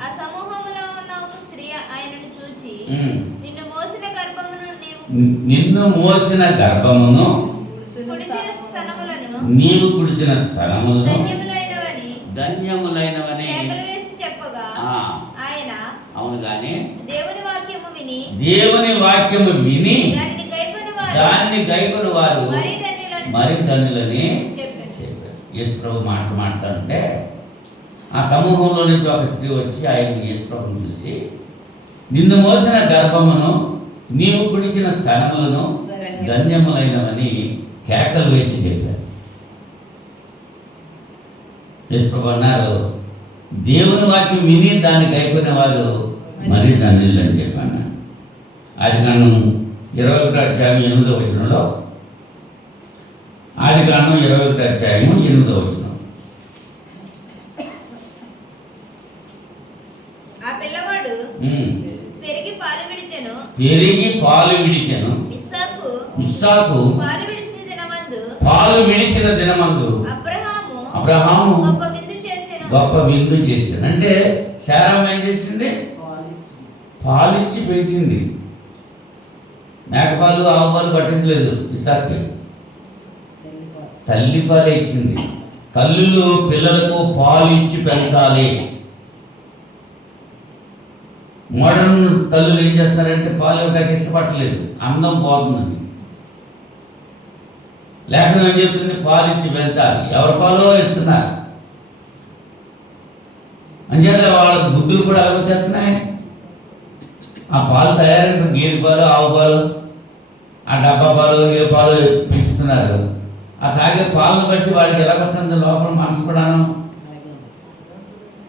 ఆ సమూహములో ఉన్న ఒక స్త్రీ ఆయనను చూచి, నిన్ను మోసిన గర్భమును కుడిచిన స్తనములను ధన్యములైనవని కేకలు వేసి చెప్పగా ఆయన, అవును గాని దేవుని వాక్యము విని దాన్ని గైకొని వారు మరి ధన్యులని చెప్పారు. యేసు ప్రభు మాట్లాడుతుంటే ఆ సమూహంలో నుంచి ఒక స్త్రీ వచ్చి ఆయన యేసు ప్రభుని చూసి, నిన్ను మోసిన గర్భమును నీవు కుడిచిన స్తనములను ధన్యములైనవని కేకలు వేసి చెప్పారు. యేసు ప్రభు అన్నారు, దేవుని వాక్యం విని దాన్ని గైకొనే వారు మరి ధన్యులు అని చెప్పాను. ఆదికాండం 21:8 ఆదికాండం 21:8. ఆ పిల్లవాడు పెరిగి పాలు విడిచెను. ఇస్సాకు పాలు విడిచిన దినమందు అబ్రహాము గొప్ప విందు చేశాను. అంటే శారమ్మ ఏం చేసింది? పాలిచ్చి పెంచింది. మేకపాలు ఆవు పాలు పట్టించలేదు. ఇస్సాకు తల్లి పాలు ఇచ్చింది. తల్లులు పిల్లలకు పాలు ఇచ్చి పెంచాలి. మోడర్న్ తల్లులు ఏం చేస్తున్నారంటే పాలు ఇవ్వడానికి ఇష్టపడలేదు, అందం పోతుందని. లేఖనం ఏం చెప్తుంది? పాలు ఇచ్చి పెంచాలి. ఎవరి పాలో ఇస్తున్నారు అంచేత వాళ్ళ బుద్ధులు కూడా ఎలా వచ్చేస్తున్నాయి. ఆ పాలు తయారైన గేదె పాలు, ఆవు పాలు, ఆ డబ్బా పాలు, ఏ పాలు పెంచుతున్నారు. ఆ తాగే పాలను బట్టి వాడికి ఎలా వస్తుంది లోపల మనసు కూడాను.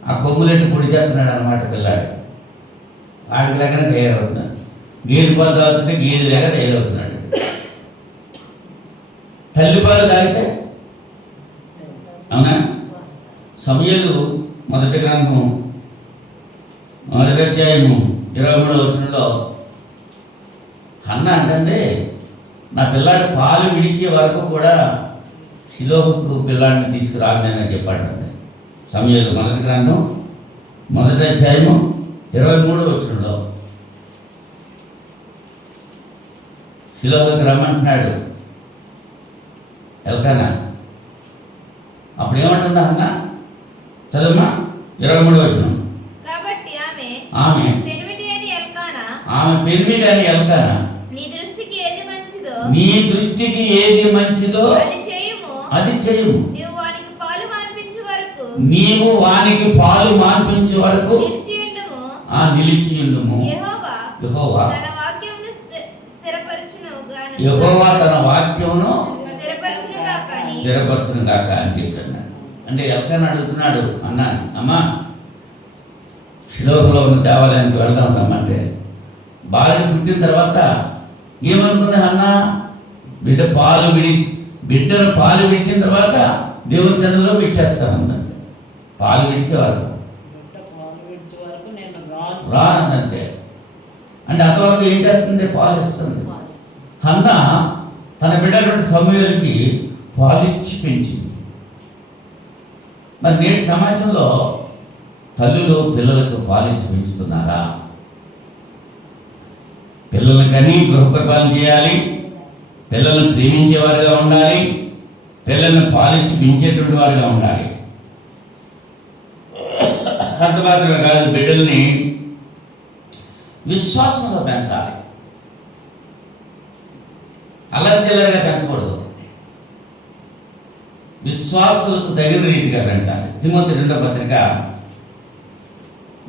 ఆ కొమ్ములెట్టి పొడి చేస్తున్నాడు అనమాట పిల్లాడు. వాడికి దగ్గర తయారవుతున్నాడు. గేదె పాలు తాగుతుంటే గేదె లాగా తయారవుతున్నాడు. తల్లి పాలు తాగితే అవునా? సమూయేలు మొదటి గ్రంథం 1:23 హన్నా అంటే నా పిల్లాడు పాలు విడిచే వరకు కూడా షిలోహుకు పిల్లాడిని తీసుకురాని చెప్పాడు. సమూయేలు మొదటి గ్రంథం 1:23 షిలోహుకి రమ్మంటున్నాడు ఎల్కానా. అప్పుడు ఏమంటుందా అన్న? చదమ్మా 23. కాబట్టి ఆమె పెనిమిటి అని ఎల్కానా నీ దృష్టికి ఏది మంచిదో అది చేయుము. నీవు వానికి పాలు మాన్పించే వరకు నిలిచియుండుము. యెహోవా తన వాక్యమును స్థిరపరచును గాక అని చెప్పాడు. అంటే ఎల్కానా అడుగుతున్నాడు అన్న, అమ్మా షిలోహులో ఉన్న దేవాలయానికి వెళ్దాం రమ్మంటే బాలుడు పుట్టిన తర్వాత ఏమనుకుంది అన్న? బిడ్డను పాలు విడిచిన తర్వాత దేవుని సన్నిధిలో విడిచేస్తానన్నది. పాలు విడిచే వరకు రానంతే. అంటే అంతవరకు ఏం చేస్తుంది? పాలు ఇస్తుంది. హన్నా తన బిడ్డటువంటి సమూయేలుకి పాలిచ్చి పెంచింది. మరి నేటి సమాజంలో తల్లులు పిల్లలకు పాలిచ్చి పెంచుతున్నారా? పిల్లలకని గృహపరిపాలన చేయాలి, పిల్లలను ప్రేమించేవారుగా ఉండాలి, పిల్లలను పాలించి పెంచేటువంటి వారుగా ఉండాలి. అంత మాత్రమే కాదు, బిడ్డల్ని విశ్వాసంలో పెంచాలి. అల్లచిల్లరగా పెంచకూడదు, విశ్వాసులకు తగిన రీతిగా పెంచాలి. తిమోతి 2వ పత్రిక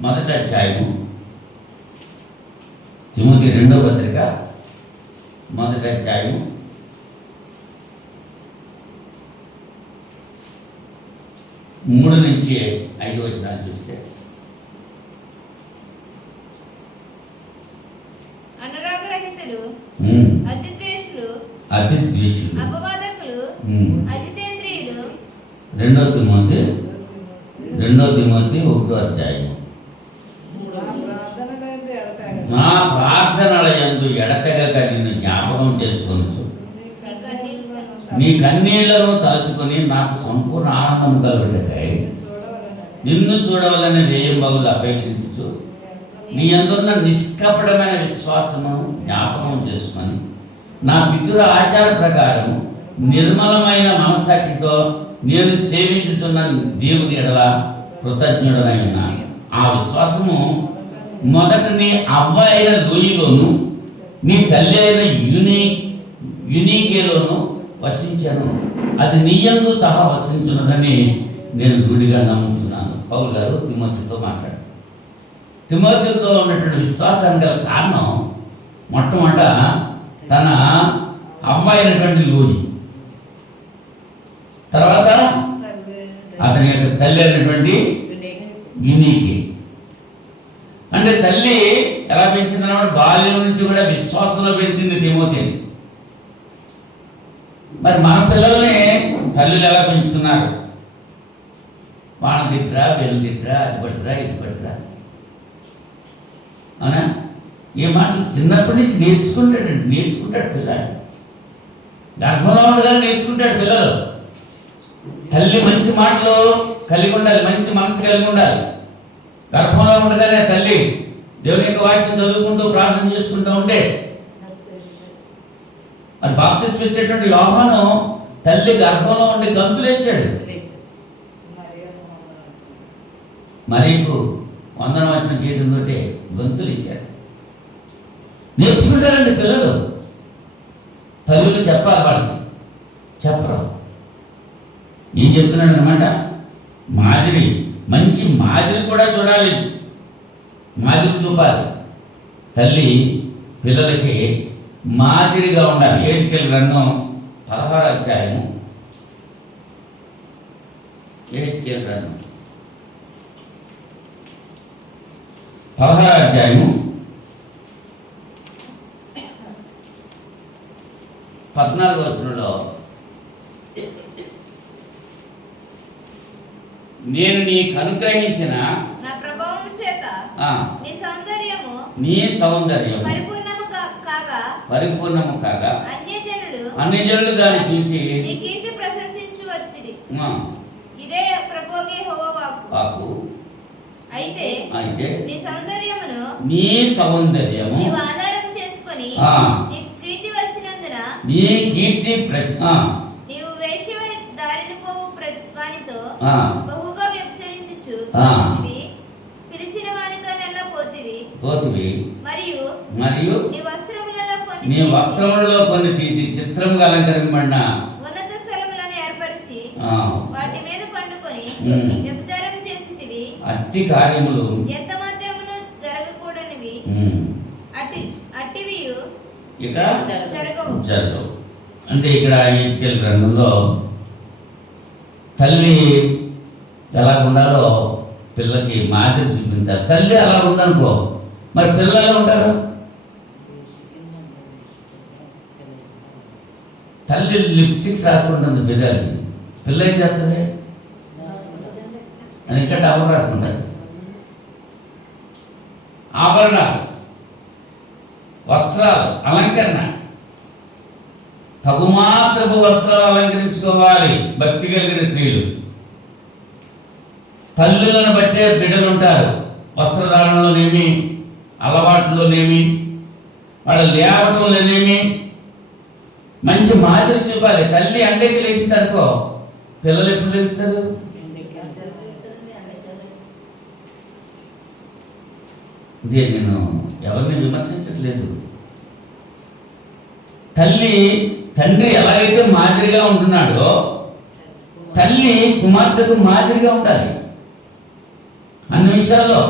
1వ అధ్యాయము, తిమోతి 2వ పత్రిక 1వ అధ్యాయము 3 నుంచి 5 వచనాలు చూస్తే, రహితులు, అతిద్వేషులు, అపవాదకులు, అజితేంద్రియులు. 2 తిమోతి 1వ అధ్యాయం. నా ప్రార్థనల యందు ఎడతెగక నిన్ను జ్ఞాపకం చేసుకొనుచు నీ కన్నీళ్లను తలుచుకొని నాకు సంపూర్ణ ఆనందం కలుగుటకై నిన్ను చూడవలని రేయింబగులు అపేక్షించు నీ అందున్న నిష్కపటమైన విశ్వాసము జ్ఞాపకం చేసుకొని నా పితృ ఆచార ప్రకారం నిర్మలమైన మనసాక్షితో నేను సేవించుతున్న దేవుని ఎడల కృతజ్ఞుడనై ఉన్నాను. ఆ విశ్వాసము మొదట నీ అవ్వ అయిన లోయలోను నీ తల్లి అయిన యునీకేలోను వసించను, అది నీయందు సహా వసించున్నదని నేను గుడిగా నమ్ముతున్నాను. పౌలు గారు తిమోతితో మాట్లాడు. తిమోతితో ఉన్నటువంటి విశ్వాసానికి గల కారణం మొట్టమొదట తన అమ్మాయి అయినటువంటి లోయి, తర్వాత అతని యొక్క తల్లి అయినటువంటి యునీకి. అంటే తల్లి ఎలా పెంచింది అన్నమాట, బాల్యం నుంచి కూడా విశ్వాసంలో పెంచింది తిమోతిని. మరి మన పిల్లల్ని తల్లులు ఎలా పెంచుతున్నారు? వాళ్ళ తిట్టరా, వీళ్ళని తిట్టరా, అది పట్టురా, ఇది పట్టురా, అవునా? ఈ మాటలు చిన్నప్పటి నుంచి నేర్చుకుంటాడు పిల్లాడు. గర్భంలో ఉండగానే నేర్చుకుంటాడు పిల్లలు. తల్లి మంచి మాటలు కలిగి ఉండాలి, మంచి మనసు కలిగి ఉండాలి. గర్భంలో ఉండగానే తల్లి దేవుని యొక్క వాక్యం చదువుకుంటూ ప్రార్థన చేసుకుంటూ ఉంటే, మరి బాప్తిస్మం ఇచ్చేటువంటి యోహాను తల్లి గర్భంలో ఉండి గంతులేసాడు. మరీకు వందనం వచనం చేయడంతో గంతులు ఇచ్చాడు. నేర్చుకుంటారండి పిల్లలు. తల్లులు చెప్పాలి, వాళ్ళకి చెప్పరు. ఏం చెప్తున్నాడు అనమాట, మాదిరి, మంచి మాదిరి కూడా చూడాలి, మాదిరి చూపాలి. తల్లి పిల్లలకి మాదిరిగా ఉండాలి. ఏజ్కేల్ గ్రంథం 16వ అధ్యాయము, ఏజ్కేల్ గ్రంథం 16వ అధ్యాయము 14వ వచనంలో, నేను నీకు అనుగ్రహించిన నా ప్రభావం చేత నీ సౌందర్యము పరిపూర్ణము కాగా అన్యజనులు దాన్ని చూసి నీ కీర్తి ప్రశంసించు వచ్చిరి. ఇదే ప్రభువే యెహోవా వాక్కు. అయితే నీ సౌందర్యమును నీవు ఆధారం చేసుకొని నీ కీర్తి వచ్చినందున నీ కీర్తి నీవు వేశ్యవై దారిని పోవు వానితో బహుగా వ్యభిచరించుచు పిలిచిన వానితో నెల్ల పోతివి. మరియు నీ వస్త్రములలో కొన్ని తీసి చిత్రముగా అలంకరింపబడిన ఉన్నత స్థలములను ఏర్పరిచి వాటి మీద పండుకొని వ్యభిచారం చేసితివి. అట్టి కార్యములు ఎంత మాత్రమును జరగకూడనివి, అట్టివి ఇక జరగవు. అంటే ఇక్కడ ఏజ్కేల్ గ్రంథంలో తల్లి ఎలా ఉండాలో పిల్లకి మాదిరి చూపించాలి. తల్లి అలా ఉందనుకో, మరి పిల్లలు ఎలా ఉంటారు? తల్లి లిప్స్టిక్స్ రాసుకుంటుంది పిల్లలకి, పిల్ల ఏం చేస్తుంది? అని ఇంకా డబ్బులు రాసుకుంటారు. ఆభరణాలు, వస్త్రాలు, అలంకరణ, తగుమాత్రపు వస్త్రాలు అలంకరించుకోవాలి భక్తి కలిగిన స్త్రీలు. తల్లులను బట్టే బిడ్డలు ఉంటారు. వస్త్రధారణలోనేమి, అలవాట్లోనేమి, వాళ్ళ లేవటంలోనేమి మంచి మాదిరి చూపాలి. తల్లి అండేకి లేచింది అనుకో, పిల్లలు ఎప్పుడు లేస్తారు? ఇదే, నేను ఎవరిని విమర్శించట్లేదు. తండ్రి ఎలాగైతే మాదిరిగా ఉంటున్నాడో తల్లి కుమార్తెకు మాదిరిగా ఉండాలి అన్ని విషయాల్లో.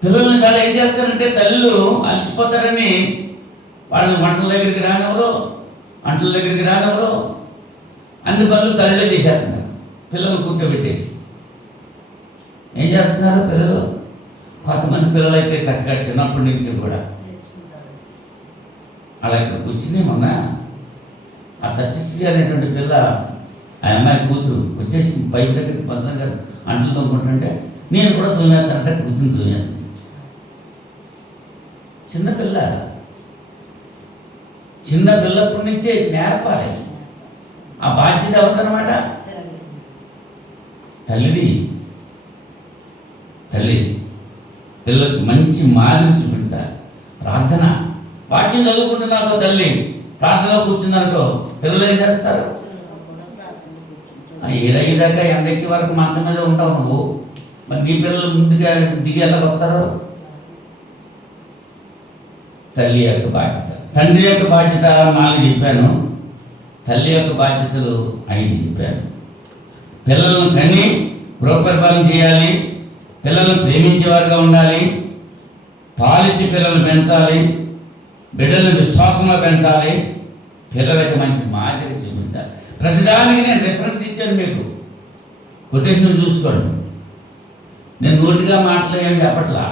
పిల్లల్ని వాళ్ళు ఏం చేస్తారంటే, తల్లు అలసిపోతారని వాళ్ళని వంటల దగ్గరికి రానెవరో, అంటల దగ్గరికి రానెవరో, అన్ని పనులు తల్లిలో చేసేస్తున్నారు. పిల్లలు కూర్చోబెట్టేసి ఏం చేస్తున్నారు పిల్లలు? కొంతమంది పిల్లలు అయితే చక్కగా చిన్నప్పటి నుంచి కూడా అలా ఇక్కడ కూర్చుని మొన్న ఆ సత్యశ్రీ అనేటువంటి పిల్ల ఆ అమ్మాయి కూతురు వచ్చేసి పైపు దగ్గరికి పంతం గారు అంట్లు తోముకుంటుంటే నేను కూడా తోమేస్తానంటే కూర్చుని తోమాను. చిన్నపిల్ల చిన్నపిల్లప్పటి నుంచే నేర్పాలి. ఆ బాధ్యత ఎవరిదనమాట? తల్లిది. తల్లి పిల్లలకు మంచి మార్గం చూపించాలి. ప్రార్థన వాక్యం చదువుకుంటున్నారో తల్లి ప్రార్థనలో కూర్చున్నారో పిల్లలు ఏం చేస్తారు? ఏడైదాకా ఎండకి వరకు మంచం మీద ఉంటావు నువ్వు, మరి నీ పిల్లలు ముందుగా దిగి వెళ్ళగొస్తారో? తల్లి యొక్క బాధ్యత. తండ్రి యొక్క బాధ్యత 4 చెప్పాను, తల్లి యొక్క బాధ్యతలు 5 చెప్పాను. పిల్లలను కని గృహపరిపాలన చేయాలి, పిల్లలను ప్రేమించేవారుగా ఉండాలి, పాలిచ్చి పిల్లలు పెంచాలి, బిడ్డలను విశ్వాసంలో పెంచాలి, పిల్లలకి మంచి మాదిరి చూపించాలి. ప్రతిదానికి నేను రిఫరెన్స్ ఇచ్చాను మీకు, కొటేషన్ చూసుకోండి. నేను నోటిగా మాటలు ఏం చెప్పట్లా,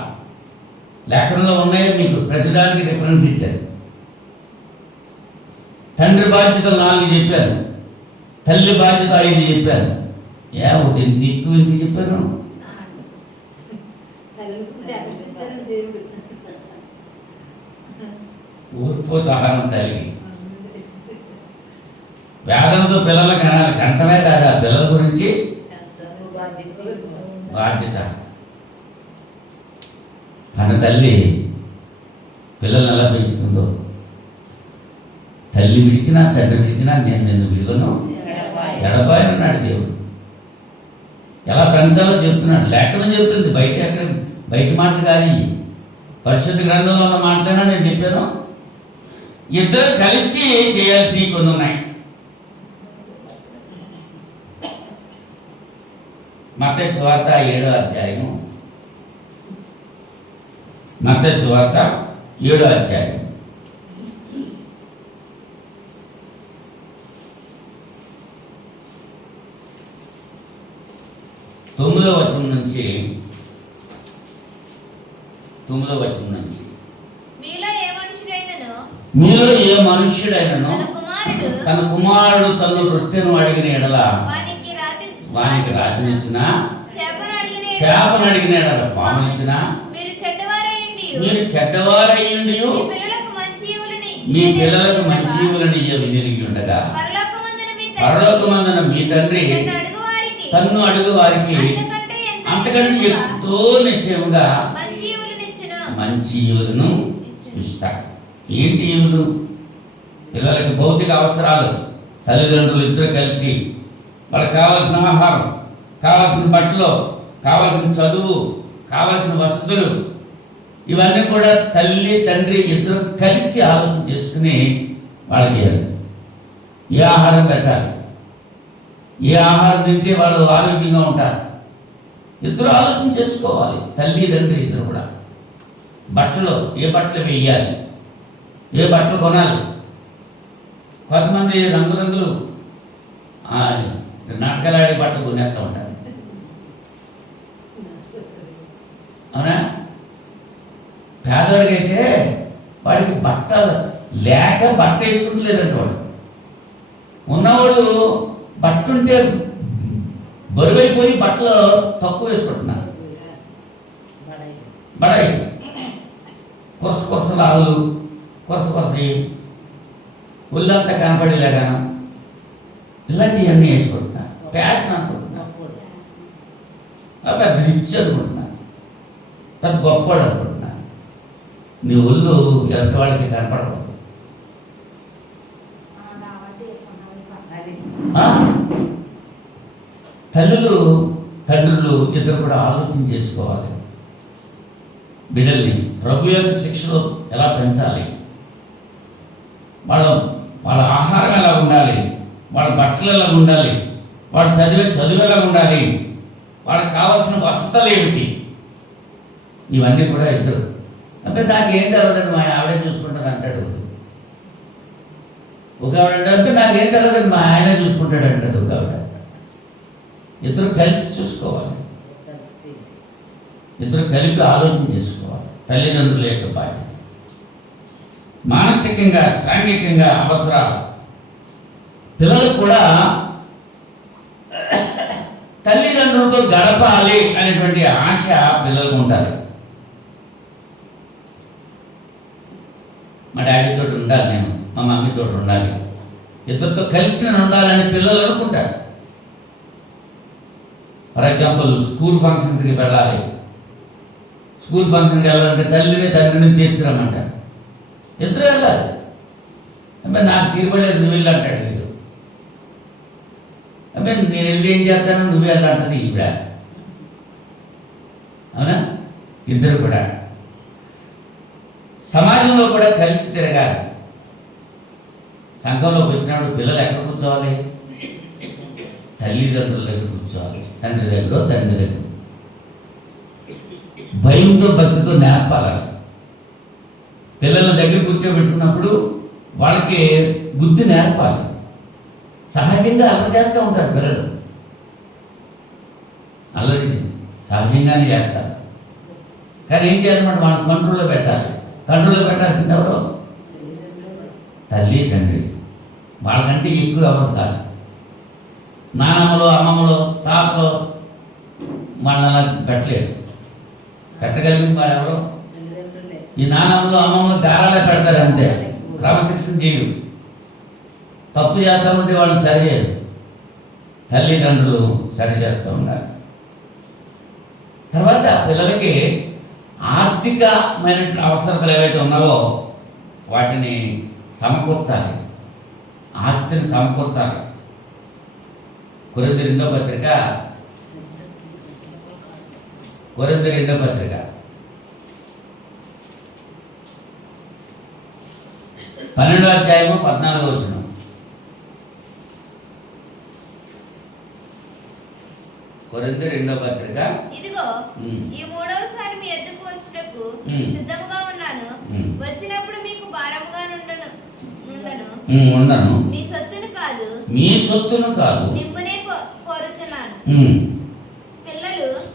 లేఖనంలో ఉన్నాయో మీకు ప్రతిదానికి రిఫరెన్స్ ఇచ్చాను. తండ్రి బాధ్యతలు 4 చెప్పాను, తల్లి బాధ్యత 5 చెప్పాను. ఒకటి ఇంత ఎక్కువ ఎందుకు చెప్పాను? ఊర్పు సహనం తల్లి. వేదంతో పిల్లలకు కనాలి, కంటమే కాదు ఆ పిల్లల గురించి బాధ్యత. తన తల్లి పిల్లల్ని ఎలా పెంచుతుందో, తల్లి విడిచినా తండ్రి విడిచినా నేను నిన్ను విడుదను ఎడబాయనన్నాడు దేవుడు. ఎలా పెంచాలో చెప్తున్నాడు, లేఖనం చెప్తుంది. బయట మాటలు కానీ పరిశుద్ధ గ్రంథంలో ఉన్న మాటలైనా నేను చెప్పాను. ఇద్దరు కలిసి చేయాల్సినవి కొన్ని ఉన్నాయి. మత్తయి సువార్త 7వ అధ్యాయం, మత్తయి సువార్త 7వ అధ్యాయం 9వ వచనం నుంచి మీలో ఏ మనుష్యుడైనను తన కుమారుడు తన రొట్టెను అడిగిన ఎడల వానికి రాజనిచ్చిన, చేపను అడిగిన ఎడల పామునిచ్చిన, మీరు చెడ్డవారయ్యుండి మీ పిల్లలకు మంచి ఈవులని వినిరిగి ఉండగా పరలోకమందున మీ తండ్రి తన్ను అడుగు వారికి అంతకంటే ఎంతో నిశ్చయముగా మంచి ఈవులను ఇస్తాడు. ఏంటి ఈవులు? పిల్లలకి భౌతిక అవసరాలు. తల్లిదండ్రులు ఇద్దరు కలిసి వాళ్ళకి కావాల్సిన ఆహారం, కావాల్సిన బట్టలు, కావాల్సిన చదువు, కావాల్సిన వసతులు, ఇవన్నీ కూడా తల్లి తండ్రి ఇద్దరు కలిసి ఆలోచన చేసుకుని వాళ్ళకి ఏ ఆహారం పెట్టాలి, ఏ ఆహారం తింటే వాళ్ళు ఆరోగ్యంగా ఉంటారు, ఇద్దరు ఆలోచన చేసుకోవాలి. తల్లి తండ్రి ఇద్దరు కూడా బట్టలు, ఏ బట్టలు వేయాలి, ఏ బట్టలు కొనాలి. కొంతమంది రంగురంగులు నాటకాలు ఆడే బట్టలు కొనేస్తూ ఉంటారు, అవునా? పేదవాడికైతే వాడికి బట్ట లేక బట్ట వేసుకుంటలేదంట. వాడు ఉన్నవాళ్ళు బట్ట ఉంటే బరువైపోయి బట్టలు తక్కువ వేసుకుంటున్నారు. బడాయి కొరసలాలు కొరసవి ఒళ్ళంతా కనపడేలాగాను ఇలాంటివన్నీ వేసుకుంటున్నారు. ఫ్యాషన్ అనుకుంటున్నారు, పెద్ద రిచ్ అనుకుంటున్నారు, పెద్ద గొప్పవాడు అనుకుంటున్నారు. నీ ఒళ్ళు ఎంత వాళ్ళకి కనపడకూడదు. తల్లులు తండ్రులు ఇద్దరు కూడా ఆలోచన చేసుకోవాలి. బిడ్డల్ని ప్రభు యొక్క శిక్షలో ఎలా పెంచాలి, వాళ్ళ ఆహారం ఎలా ఉండాలి, వాళ్ళ బట్టలు ఎలా ఉండాలి, వాళ్ళు చదువు ఎలా ఉండాలి, వాళ్ళకి కావాల్సిన వసతులు ఏమిటి, ఇవన్నీ కూడా ఇద్దరు. అంటే నాకు ఏం తెలియదండి మా ఆవిడే చూసుకుంటుంది అంటాడు ఒక ఆవిడ. అంటే నాకేం తెలియదండి మా ఆయన చూసుకుంటాడు అంటాడు ఒక ఆవిడ. ఇద్దరు కలిసి చూసుకోవాలి, ఇద్దరు కలిపి ఆలోచన చేసుకోవాలి. తల్లిదండ్రుల యొక్క బాధ్యత. మానసికంగా సాంఘికంగా అవసరాలు. పిల్లలు కూడా తల్లిదండ్రులతో గడపాలి అనేటువంటి ఆశ పిల్లలకు ఉంటుంది. మా డాడీతో ఉండాలి, నేను మా మమ్మీతో ఉండాలి, ఇద్దరితో కలిసి నేను ఉండాలని పిల్లలు అనుకుంటారు. ఫర్ ఎగ్జాంపుల్ స్కూల్ ఫంక్షన్స్కి వెళ్ళాలి. స్కూల్ ఫంక్షన్కి వెళ్ళాలంటే తండ్రిని తీసుకురమ్మంటారు. ఇద్దరు వెళ్ళాలి. అంటే నాకు తీరుబడలేదు, నువ్వు వెళ్ళి అంటాడు వీడు. అంటే నేను వెళ్ళి ఏం చేస్తాను, నువ్వు వెళ్ళంటది ఈవిడ. అవునా? ఇద్దరు కూడా సమాజంలో కూడా కలిసి తిరగాలి. సంఘంలోకి వచ్చినప్పుడు పిల్లలు ఎక్కడ కూర్చోవాలి? తల్లిదండ్రుల దగ్గర కూర్చోవాలి. తండ్రి దగ్గర భయంతో భక్తితో నేర్పాలి. పిల్లల దగ్గర కూర్చోబెట్టుకున్నప్పుడు వాళ్ళకి బుద్ధి నేర్పాలి. సహజంగా అల్లరి చేస్తూ ఉంటారు పిల్లలు, అల్లరి సహజంగానే చేస్తారు. కానీ ఏం చేయాలన్నమాట, వాళ్ళని కంట్రోల్లో పెట్టాలి. కంట్రోల్లో పెట్టాల్సింది ఎవరు? తల్లి తండ్రి. వాళ్ళకంటే ఎక్కువ ఎవరు కాదు. నానమ్మలో అమ్మమ్మలో తాతలో వాళ్ళని అలా పెట్టలేరు. పెట్టగలిగిన వాడు ఎవరు? ఈ నానమ్మలో అమ్మమ్మలో గారాలే పెడతారు అంతే, క్రమశిక్షణ చేయరు. తప్పు చేస్తూ ఉంటే వాళ్ళని సరిచేయరు. తల్లిదండ్రులు సరి చేస్తూ ఉండాలి. తర్వాత పిల్లలకి ఆర్థికమైన అవసరాలు ఏవైతే ఉన్నావో వాటిని సమకూర్చాలి, ఆస్తిని సమకూర్చాలి. కొరింథీ 2వ పత్రిక 12వ అధ్యాయము 14వ వచనం. కొరింథీ 2వ పత్రిక. ఇదిగో ఈ మూడవసారి మీ ఎద్దుకు వచ్చుటకు సిద్ధముగా ఉన్నాను. వచ్చినప్పుడు మీకు భారముగా ఉండను. మీ సొత్తును కాదు మిమ్మునే కోరుచున్నాను.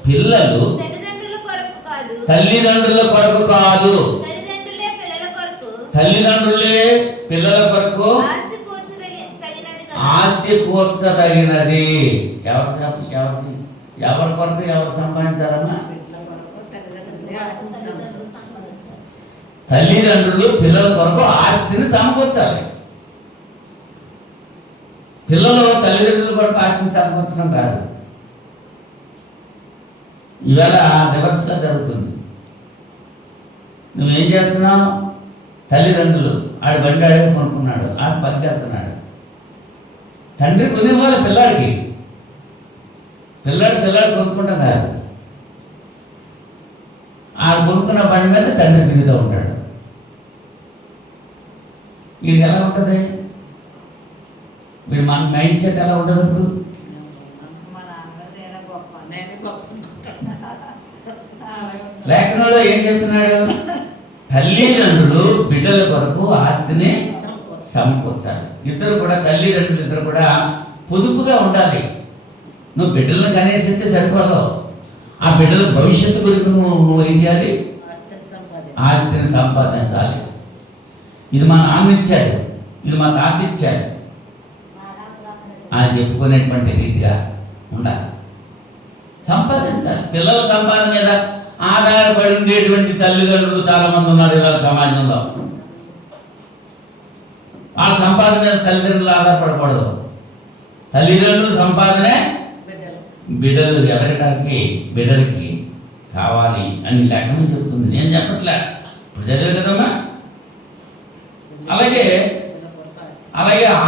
పిల్లలు తల్లిదండ్రుల కొరకు కాదు, తల్లిదండ్రులే పిల్లల కొరకు ఆస్తి కూర్చదగినది. ఎవరి కొరకు ఎవరు సంపాదించాలమ్మా? తల్లిదండ్రులు పిల్లల కొరకు ఆస్తిని సమకూర్చాలి. పిల్లలు తల్లిదండ్రుల కొరకు ఆస్తిని సమకూర్చడం కాదు. ఇవాళ రివర్స్గా జరుగుతుంది. నువ్వేం చేస్తున్నావు? తల్లిదండ్రులు ఆడు బండి ఆడే కొనుక్కున్నాడు, ఆడు పనికి వెళ్తున్నాడు. తండ్రి కొనివ్వాలి పిల్లాడికి. పిల్లాడు కొనుక్కుంటాం కాదు. ఆడు కొనుక్కున్న బండి మీద తండ్రి తిరుగుతూ ఉంటాడు. ఇది ఎలా ఉంటుంది? వీడు మన మైండ్ సెట్ ఎలా ఉంటుంది? ఇప్పుడు లేఖనంలో ఏం చెప్తున్నాడు? తల్లిదండ్రులు బిడ్డల కొరకు ఆస్తిని సమకూర్చాలి. తల్లిదండ్రులు ఇద్దరు కూడా పొదుపుగా ఉండాలి. నువ్వు బిడ్డలను కనేసిస్తే సరిపోదు. ఆ బిడ్డల భవిష్యత్తు గురించి నువ్వు ఏం చేయాలి? ఆస్తిని సంపాదించాలి. ఇది మా నాన్న ఇచ్చాడు, ఇది మా తాత ఇచ్చాడు అని చెప్పుకునేటువంటి రీతిగా ఉండాలి. సంపాదించాలి. పిల్లల సంపాదన మీద ఆధారపడి ఉండేటువంటి తల్లిదండ్రులు చాలా మంది ఉన్నారు ఇలా సమాజంలో. వాళ్ళ సంపాదన మీద తల్లిదండ్రులు ఆధారపడకూడదు. తల్లిదండ్రుల సంపాదనే బిడ్డలు ఎదగడానికి బిడ్డలకి కావాలి అని లేఖనం చెప్తుంది. నేను చెప్పట్లే, చదివే కదమ్మా. అలాగే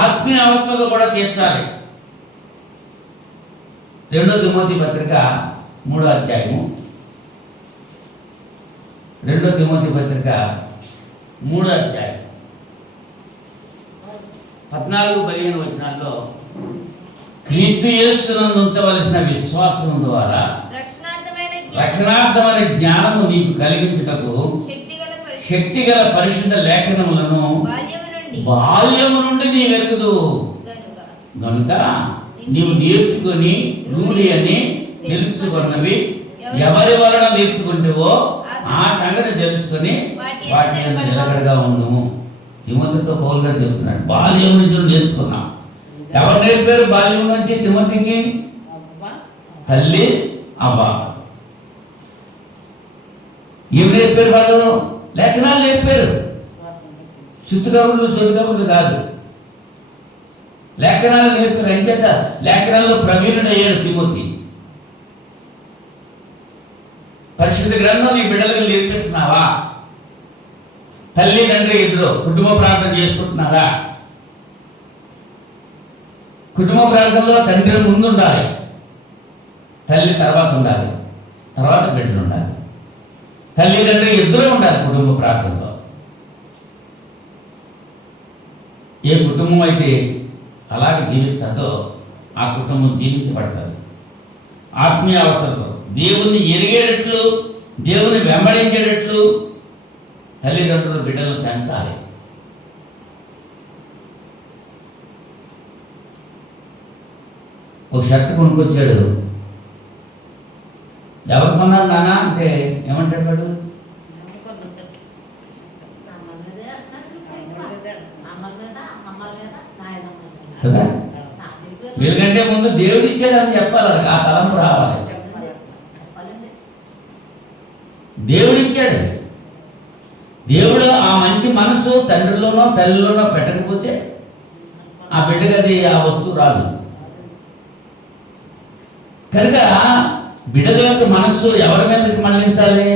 ఆత్మీయ అవస్థలు కూడా తీర్చాలి. 2వ తిమోతి పత్రిక 3వ అధ్యాయము 2వ తిమోతి పత్రిక 3వ అధ్యాయం 14-15 వచనాల్లో క్రీస్తు యేసునందు ఉంచవలసిన విశ్వాసం ద్వారా రక్షణార్థమైన జ్ఞానము నీకు కలిగించుటకు శక్తిగల పరిశుద్ధ లేఖనములను బాల్యము నుండి నీ వెలుగుదు గనుక నీవు నేర్చుకొని రూఢి అని తెలుసుకున్నవి ఎవరి వలన నేర్చుకుంటావో ఆ సంగతి తెలుసుకొని వాటి మీద నిలకడగా ఉండుము. తిమోతితో పౌలు గారు చెప్తున్నాడు, బాల్యం నుంచి నేర్చుకున్నాం. ఎవరు నేర్పారు బాల్యం నుంచి తిమోతికి? తల్లి అవ్వ. ఏం నేర్పారు వాళ్ళు? లేఖనాలు నేర్పారు. శుద్ధి కబుర్లు శుద్ధి కబుర్లు కాదు, లేఖనాలు నేర్పారు. అంచేత లేఖనాల్లో ప్రవీణుడు అయ్యాడు తిమోతి. పరిశుద్ధ గ్రంథం నీ బిడ్డలకు నేర్పిస్తున్నావా? తల్లి తండ్రి ఇద్దరు కుటుంబ ప్రార్థన చేసుకుంటున్నారా? కుటుంబ ప్రార్థనలో తండ్రి ముందు ఉండాలి, తల్లి తర్వాత ఉండాలి, తర్వాత బిడ్డలు ఉండాలి. తల్లి తండ్రి ఇద్దరు ఉండాలి కుటుంబ ప్రార్థనలో. ఏ కుటుంబం అయితే అలాగే జీవిస్తుందో ఆ కుటుంబం దీవించబడుతుంది. ఆత్మీయ అవసరంలో దేవుణ్ణి ఎరిగేటట్లు, దేవుని వెంబడించేటట్లు తల్లిదండ్రులు బిడ్డలు పెంచాలి. ఒక షర్ట్ కొనుక్కొచ్చాడు. ఎవరు కొన్నారు నాన్న అంటే ఏమంటాడు వాడు? కదా, వీళ్ళకంటే ముందు దేవుడు ఇచ్చాడని చెప్పాలి, ఆ తలంపు రావాలి. దేవుడిచ్చాడు. దేవుడు ఆ మంచి మనసు తండ్రిలోనో తల్లిలోనో పెట్టకపోతే ఆ బిడ్డకి అది ఆ వస్తువు రాదు. కనుక బిడ్డల యొక్క మనస్సు ఎవరి మీదకి మళ్ళించాలి?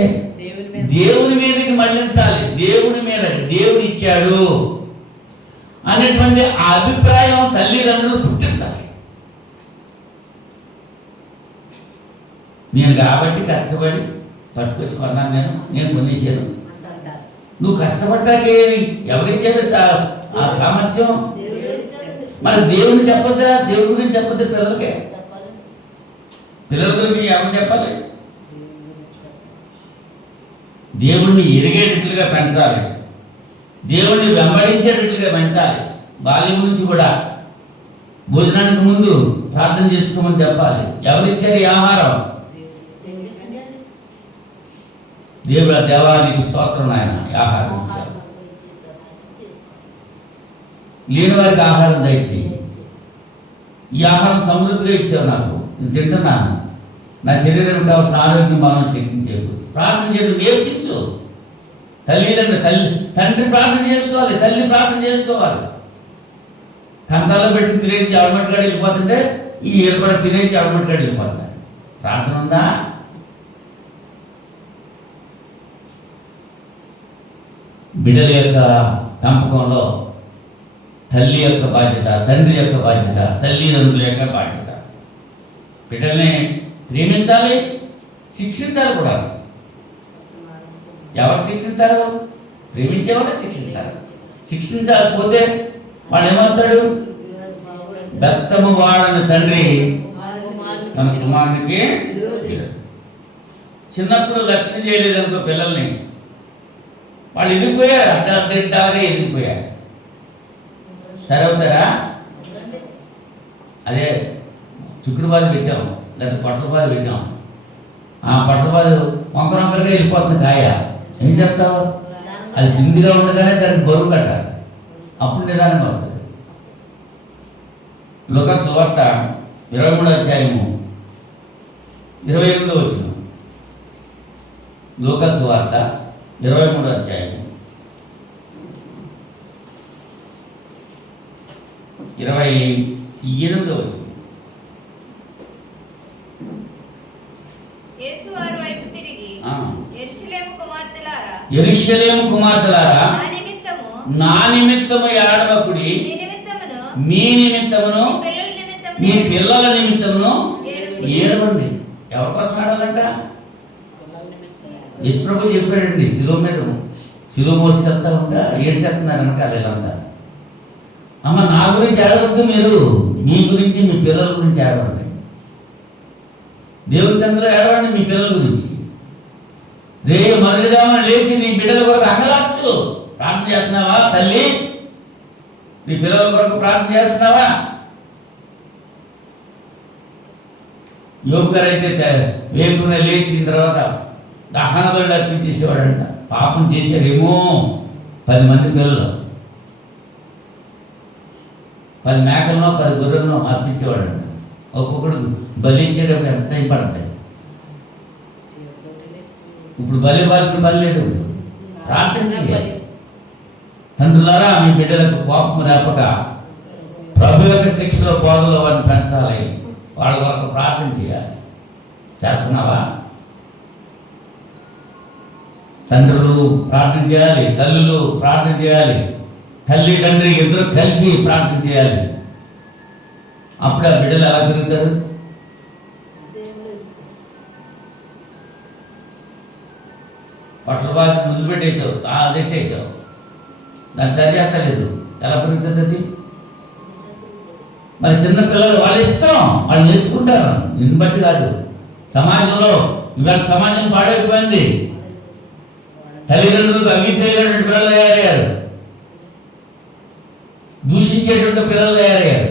దేవుని మీదకి మళ్ళించాలి. దేవుని మీద దేవుడు ఇచ్చాడు అనేటువంటి ఆ అభిప్రాయం తల్లిదండ్రులు పుట్టించాలి. నేను కాబట్టి కష్టపడి పట్టుకొచ్చుకున్నాను, నేను కొనేసాను. నువ్వు కష్టపడ్డాకే ఎవరిచ్చాడు ఆ సామర్థ్యం? మరి దేవుని చెప్పొద్దా? దేవుడి గురించి చెప్పొద్దా? పిల్లల గురించి ఎవరు చెప్పాలి? దేవుణ్ణి ఎరిగేటట్లుగా పెంచాలి, దేవుణ్ణి వెంబడించేటట్లుగా పెంచాలి. బాల్యం నుంచి కూడా భోజనానికి ముందు ప్రార్థన చేసుకోమని చెప్పాలి. ఎవరిచ్చారు ఈ ఆహారం? దేవుడు దేవానికి స్తోత్రం, ఆయన ఆహారం ఇచ్చారు. లేని వారికి ఆహారం దయచేయి. ఈ ఆహారం సమృద్ధిగా ఇచ్చావు, నాకు నేను తింటున్నాను, నా శరీరం కావాల్సిన ఆరోగ్యం మనం శక్తించేది. ప్రార్థన చేయడం నేర్పించు. తండ్రి ప్రార్థన చేసుకోవాలి, తల్లి ప్రార్థన చేసుకోవాలి. కంతాల్లో పెట్టి తినేసి అవమట్టుగాడు వెళ్ళిపోతుంటే ఈ కూడా తినేసి అవమట్టుగాడు వెళ్ళిపోతారు. ప్రార్థన ఉందా? బిడ్డల యొక్క పెంపకంలో తల్లి యొక్క బాధ్యత, తండ్రి యొక్క బాధ్యత, తల్లిదండ్రుల యొక్క బాధ్యత. బిడ్డల్ని ప్రేమించాలి, శిక్షించాలి కూడా. ఎవరు శిక్షిస్తారు? ప్రేమించే వాళ్ళు శిక్షిస్తారు. శిక్షించకపోతే వాళ్ళు ఏమవుతాడు? బెత్తము వాడని తండ్రి తన కుమారునికి. చిన్నప్పుడు లక్ష్యం చేయలేదనుకో పిల్లల్ని, వాళ్ళు ఎదిగిపోయారు, అడ్డాగా ఎదిగిపోయారు. సరే అవుతారా? అదే చుక్కుడు బాధ పెట్టాం, లేదా పట్ల బాధ పెట్టాం. ఆ పట్ల బాధ వంకరొంకరగా వెళ్ళిపోతుంది కాయ. ఏం చేస్తావు? అది బిందిగా ఉండగానే దానికి బరువు కట్టాలి, అప్పుడు నిదానంగా అవుతుంది. లూకా సువార్త 23వ అధ్యాయము 28వ వచనం. లూకా సువార్త 23వ అధ్యాయము 28వ వచనం. యేసు వారి వైపు తిరిగి, యెరూషలేము కుమార్తెలారా, నా నిమిత్తము ఏడవకుడి, మీ నిమిత్తమును మీ పిల్లల నిమిత్తమును ఏడవండి. ఎవరి కోసం ఏడాలంట? యేసుప్రభు చెప్పాడండి. శిలువ మోసుకెళ్తా ఉంటా ఏడ్చేస్తున్నారు వెనకాల వీళ్ళంతా. అమ్మ నా గురించి ఏడవద్దు, మీరు మీ గురించి మీ పిల్లల గురించి ఏడవండి. దేవుని చంద్ర ఏడవండి మీ పిల్లల గురించి. రేపు మరుడిదామని లేచి నీ బిడ్డల కొరకు అంగలార్చు. ప్రార్థన చేస్తున్నావా తల్లి? నీ పిల్లల కొరకు ప్రార్థన చేస్తున్నావా? యోగు గారు అయితే వేపున లేచిన తర్వాత దహన బలులు అర్పించేసేవాడంట. పాపం చేశారేమో 10 మంది పిల్లలు. 10 మేకలను 10 గొర్రెలను అర్పించేవాడు అంట. ఒక్కొక్కడు బలి ఇచ్చేటప్పుడు ఎంత టైం పడుతుంది? ఇప్పుడు బలి లేదు. ప్రార్థన చేయాలి. తండ్రులారా, మీ బిడ్డలకు కోపం రేపక ప్రభు యొక్క శిక్షలో బోధలో వారిని పెంచాలి. వాళ్ళ వరకు ప్రార్థన చేయాలి. చేస్తున్నావా? తండ్రులు ప్రార్థన చేయాలి, తల్లులు ప్రార్థన చేయాలి, తల్లి తండ్రి ఇద్దరు కలిసి ప్రార్థన చేయాలి. అప్పుడు ఆ బిడ్డలు ఎలా పెరుగుతారు? బట్టలు బాగా ముద్దు పెట్టేసావు, నెట్టేసావు, దాన్ని సరి చేస్తలేదు, ఎలా పెరుగుతుంది అది? మరి చిన్న పిల్లలు వాళ్ళ ఇష్టం, వాళ్ళు నేర్చుకుంటారు. నిన్ను బట్టి కాదు. సమాజంలో ఇవాళ సమాజం పాడైపోయింది. తల్లిదండ్రులకు అవిధేయులైనటువంటి పిల్లలు తయారయ్యారు, దూషించేటువంటి పిల్లలు తయారయ్యారు.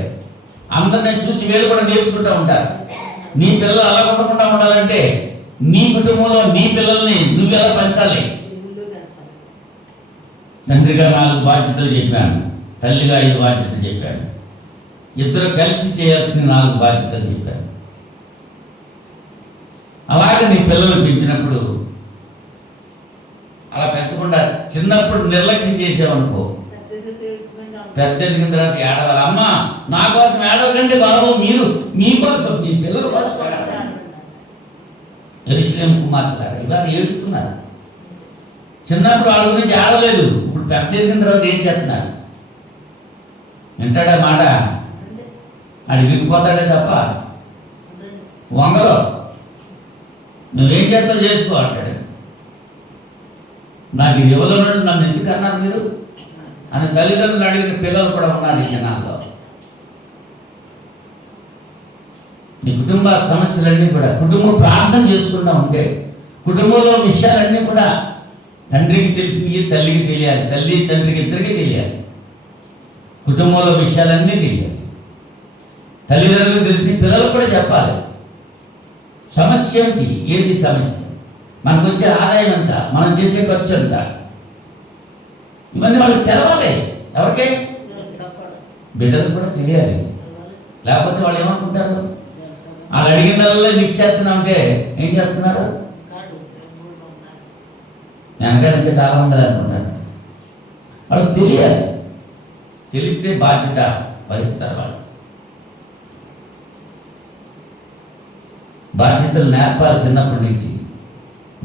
అందరిని చూసి వీళ్ళు కూడా నేర్చుకుంటూ ఉంటారు. నీ పిల్లలు అలా ఉండకుండా ఉండాలంటే నీ కుటుంబంలో నీ పిల్లల్ని నువ్వు ఎలా పెంచాలి? తండ్రిగా 4 బాధ్యతలు చెప్పాను, తల్లిగా 5 బాధ్యతలు చెప్పాను, ఇద్దరు కలిసి చేయాల్సిన 4 బాధ్యతలు చెప్పాను. అలాగే నీ పిల్లలు పెంచినప్పుడు అలా పెంచకుండా చిన్నప్పుడు నిర్లక్ష్యం చేసావనుకో, పెద్ద ఎదిగిన తర్వాత ఏడవాలి. అమ్మ నా కోసం ఏడవకండి బాబు, మీరు మీ కోసం, మీ పిల్లల కోసం యెరూషలేము కుమార్తెలారా ఇవాళ ఏడుతున్నారు. చిన్నప్పుడు వాళ్ళ గురించి ఏడవలేదు, ఇప్పుడు పెద్ద ఎదిగిన తర్వాత ఏం చేస్తున్నారు? వింటాడా మాట? అది విరిగిపోతాడే తప్ప వంగలో నువ్వేం చేస్తావు చేసుకో అంటాడు. నాకు ఇది ఇవ్వలేదు, నన్ను ఎందుకు అన్నారు మీరు అని తల్లిదండ్రులు అడిగిన పిల్లలు కూడా ఉన్నారు ఈ జనాల్లో. నీ కుటుంబ సమస్యలన్నీ కూడా కుటుంబం ప్రార్థన చేసుకుంటూ ఉంటే కుటుంబంలో విషయాలన్నీ కూడా తండ్రికి తెలిసినవి తల్లికి తెలియాలి, తల్లి తండ్రికి ఇద్దరికి తెలియాలి. కుటుంబంలో విషయాలన్నీ తెలియాలి. తల్లిదండ్రులకు తెలిసిన పిల్లలకు కూడా చెప్పాలి. సమస్య ఏంటి, ఏది సమస్య, మనకు వచ్చే ఆదాయం ఎంత, మనం చేసే ఖర్చు ఎంత, ఇవన్నీ వాళ్ళకి తెలవాలి. ఎవరికే? బిడ్డలు కూడా తెలియాలి. లేకపోతే వాళ్ళు ఏమనుకుంటారు? వాళ్ళు అడిగిన నీకు చేస్తున్నా అంటే ఏం చేస్తున్నారు? వెనకాల ఇంకా చాలా ఉండదు అనుకుంటారు. వాళ్ళకి తెలియాలి. తెలిస్తే బాధ్యత వహిస్తారు. వాళ్ళు బాధ్యతలు నేర్పాలి. చిన్నప్పటి నుంచి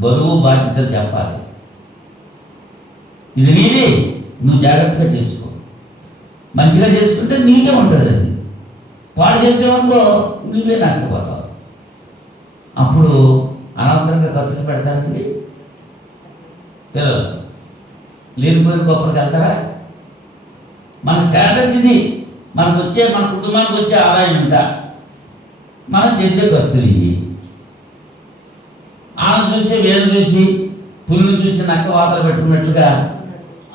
బరువు బాధ్యతలు చెప్పాలి. ఇది నీది, నువ్వు జాగ్రత్తగా చేసుకో. మంచిగా చేసుకుంటే నీకే ఉంటుంది. అది పాడు చేసేవనుకో నువ్వే నష్టపోతావు. అప్పుడు అనవసరంగా ఖర్చులు పెడతారండి పిల్లలు. లేనిపోయిన గొప్పకి వెళ్తారా? మన స్టేటస్ ఇది, మన కుటుంబానికి వచ్చే ఆదాయం ఎంత, మనం చేసే ఖర్చులు ఇవి. వాళ్ళని చూసి వేలు చూసి పుల్లు చూసి నక్క వాతలు పెట్టుకున్నట్లుగా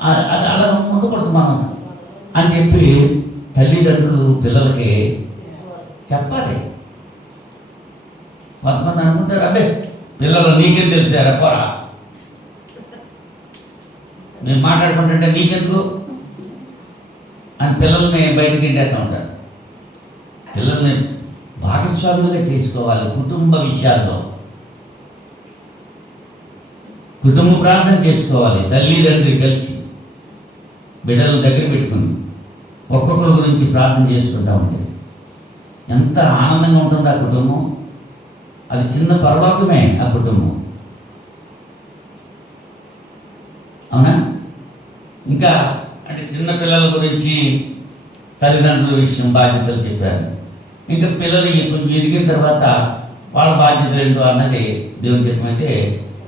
అది అలా ఉండకూడదు మనం అని చెప్పి తల్లిదండ్రులు పిల్లలకి చెప్పాలి. కొంతమంది అనుకుంటారు, అబ్బే పిల్లలు నీకేం తెలిసారా పోరా, నేను మాట్లాడుకుంటుంటే నీకెందుకు అని పిల్లల్ని బయటికి ఇంటేస్తూ ఉంటారు. పిల్లల్ని భాగస్వాములుగా చేసుకోవాలి కుటుంబ విషయాల్లో. కుటుంబ ప్రార్థన చేసుకోవాలి. తల్లి తండ్రి కలిసి బిడ్డలను దగ్గర పెట్టుకుని ఒక్కొక్కరి గురించి ప్రార్థన చేసుకుంటూ ఉంటుంది. ఎంత ఆనందంగా ఉంటుంది ఆ కుటుంబం. అది చిన్న పరలోకమే ఆ కుటుంబం. అవునా? ఇంకా అంటే చిన్న పిల్లల గురించి తల్లిదండ్రుల విషయం బాధ్యతలు చెప్పారు. ఇంకా పిల్లలు కొంచెం ఎదిగిన తర్వాత వాళ్ళ బాధ్యతలు ఏంటో అన్నది దేవుని చెప్పమైతే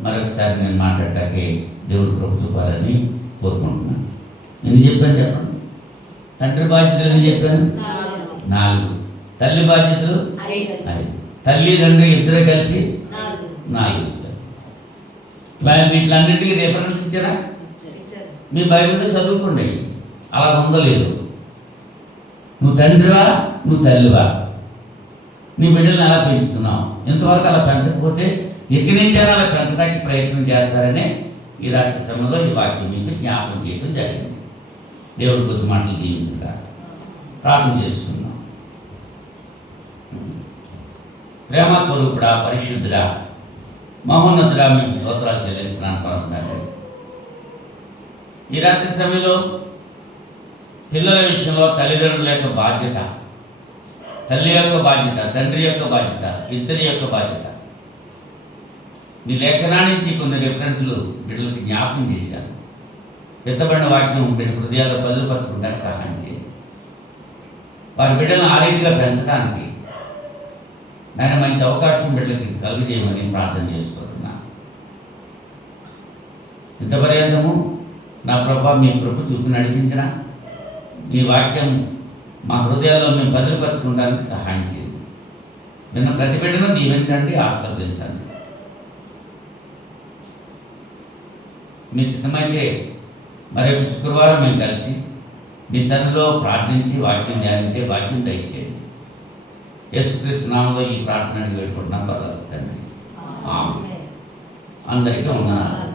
మరొకసారి నేను మాట్లాడటానికి దేవుడు కృప చూపాలని కోరుకుంటున్నాను. ఎన్ని చెప్పాను చెప్పండి? తండ్రి బాధ్యతలు ఎన్ని చెప్పాను? 4. తల్లి బాధ్యతలు 5. తల్లి తండ్రి ఇద్దరు కలిసి 4. వీటిలన్నింటికి రిఫరెన్స్ ఇచ్చారా? మీ బైబిల్లో చదువుకోండి. అలా ఉందో లేదు. నువ్వు తండ్రివా, నువ్వు తల్లివా, నీ బిడ్డలను ఎలా పెంచుతున్నావు? ఇంతవరకు అలా పెంచకపోతే ఎక్కడి నుంచి అలా పెంచడానికి ప్రయత్నం చేస్తారనే ఈ రాత్రి సమయంలో ఈ వాక్యం మీకు జ్ఞాపకం చేయడం జరిగింది. దేవుడి కొద్ది మాటలు దీవించుగా. ప్రార్థన చేసుకుందాం. ప్రేమ స్వరూపుడా, పరిశుద్ధుడా, మహోన్నతుడా, మేము స్తోత్రాలు చెల్లిస్తున్నాను పరమ తండ్రి. ఈ రాత్రి సమయంలో పిల్లల విషయంలో తల్లిదండ్రుల యొక్క బాధ్యత, తల్లి యొక్క బాధ్యత, తండ్రి యొక్క బాధ్యత, ఇద్దరి యొక్క బాధ్యత, మీ లేఖనా నుంచి కొన్ని రిఫరెన్స్లు బిడ్డలకు జ్ఞాపకం చేశాను. ఎత్తబడిన వాక్యం బిడ్డ హృదయాల్లో బదులుపరచుకుంటానికి సహాయం చేయండి. వారి బిడ్డలను ఆ రీతిగా పెంచడానికి నేను మంచి అవకాశం బిడ్డలకి కలుగజేయమని ప్రార్థన చేసుకుంటున్నాను. ఇంతపర్యంతము నా ప్రభా మీ కృప చూపి నడిపించిన మీ వాక్యం మా హృదయాల్లో మేము బదులుపరచుకోవడానికి సహాయం చేయండి. నిన్న ప్రతి బిడ్డను దీవించండి, ఆశీర్వదించండి. మీ చిత్తమైతే మరొక శుక్రవారం మేము కలిసి మీ సన్నిధిలో ప్రార్థించి వాక్యం ధ్యానించే వాక్యం దయచేయండి. యేసుక్రీస్తు నామములో ఈ ప్రార్థనని వేడుకుంటున్నాం పర్లేదు తండ్రి. ఆమేన్. అందరికీ వందనాలు.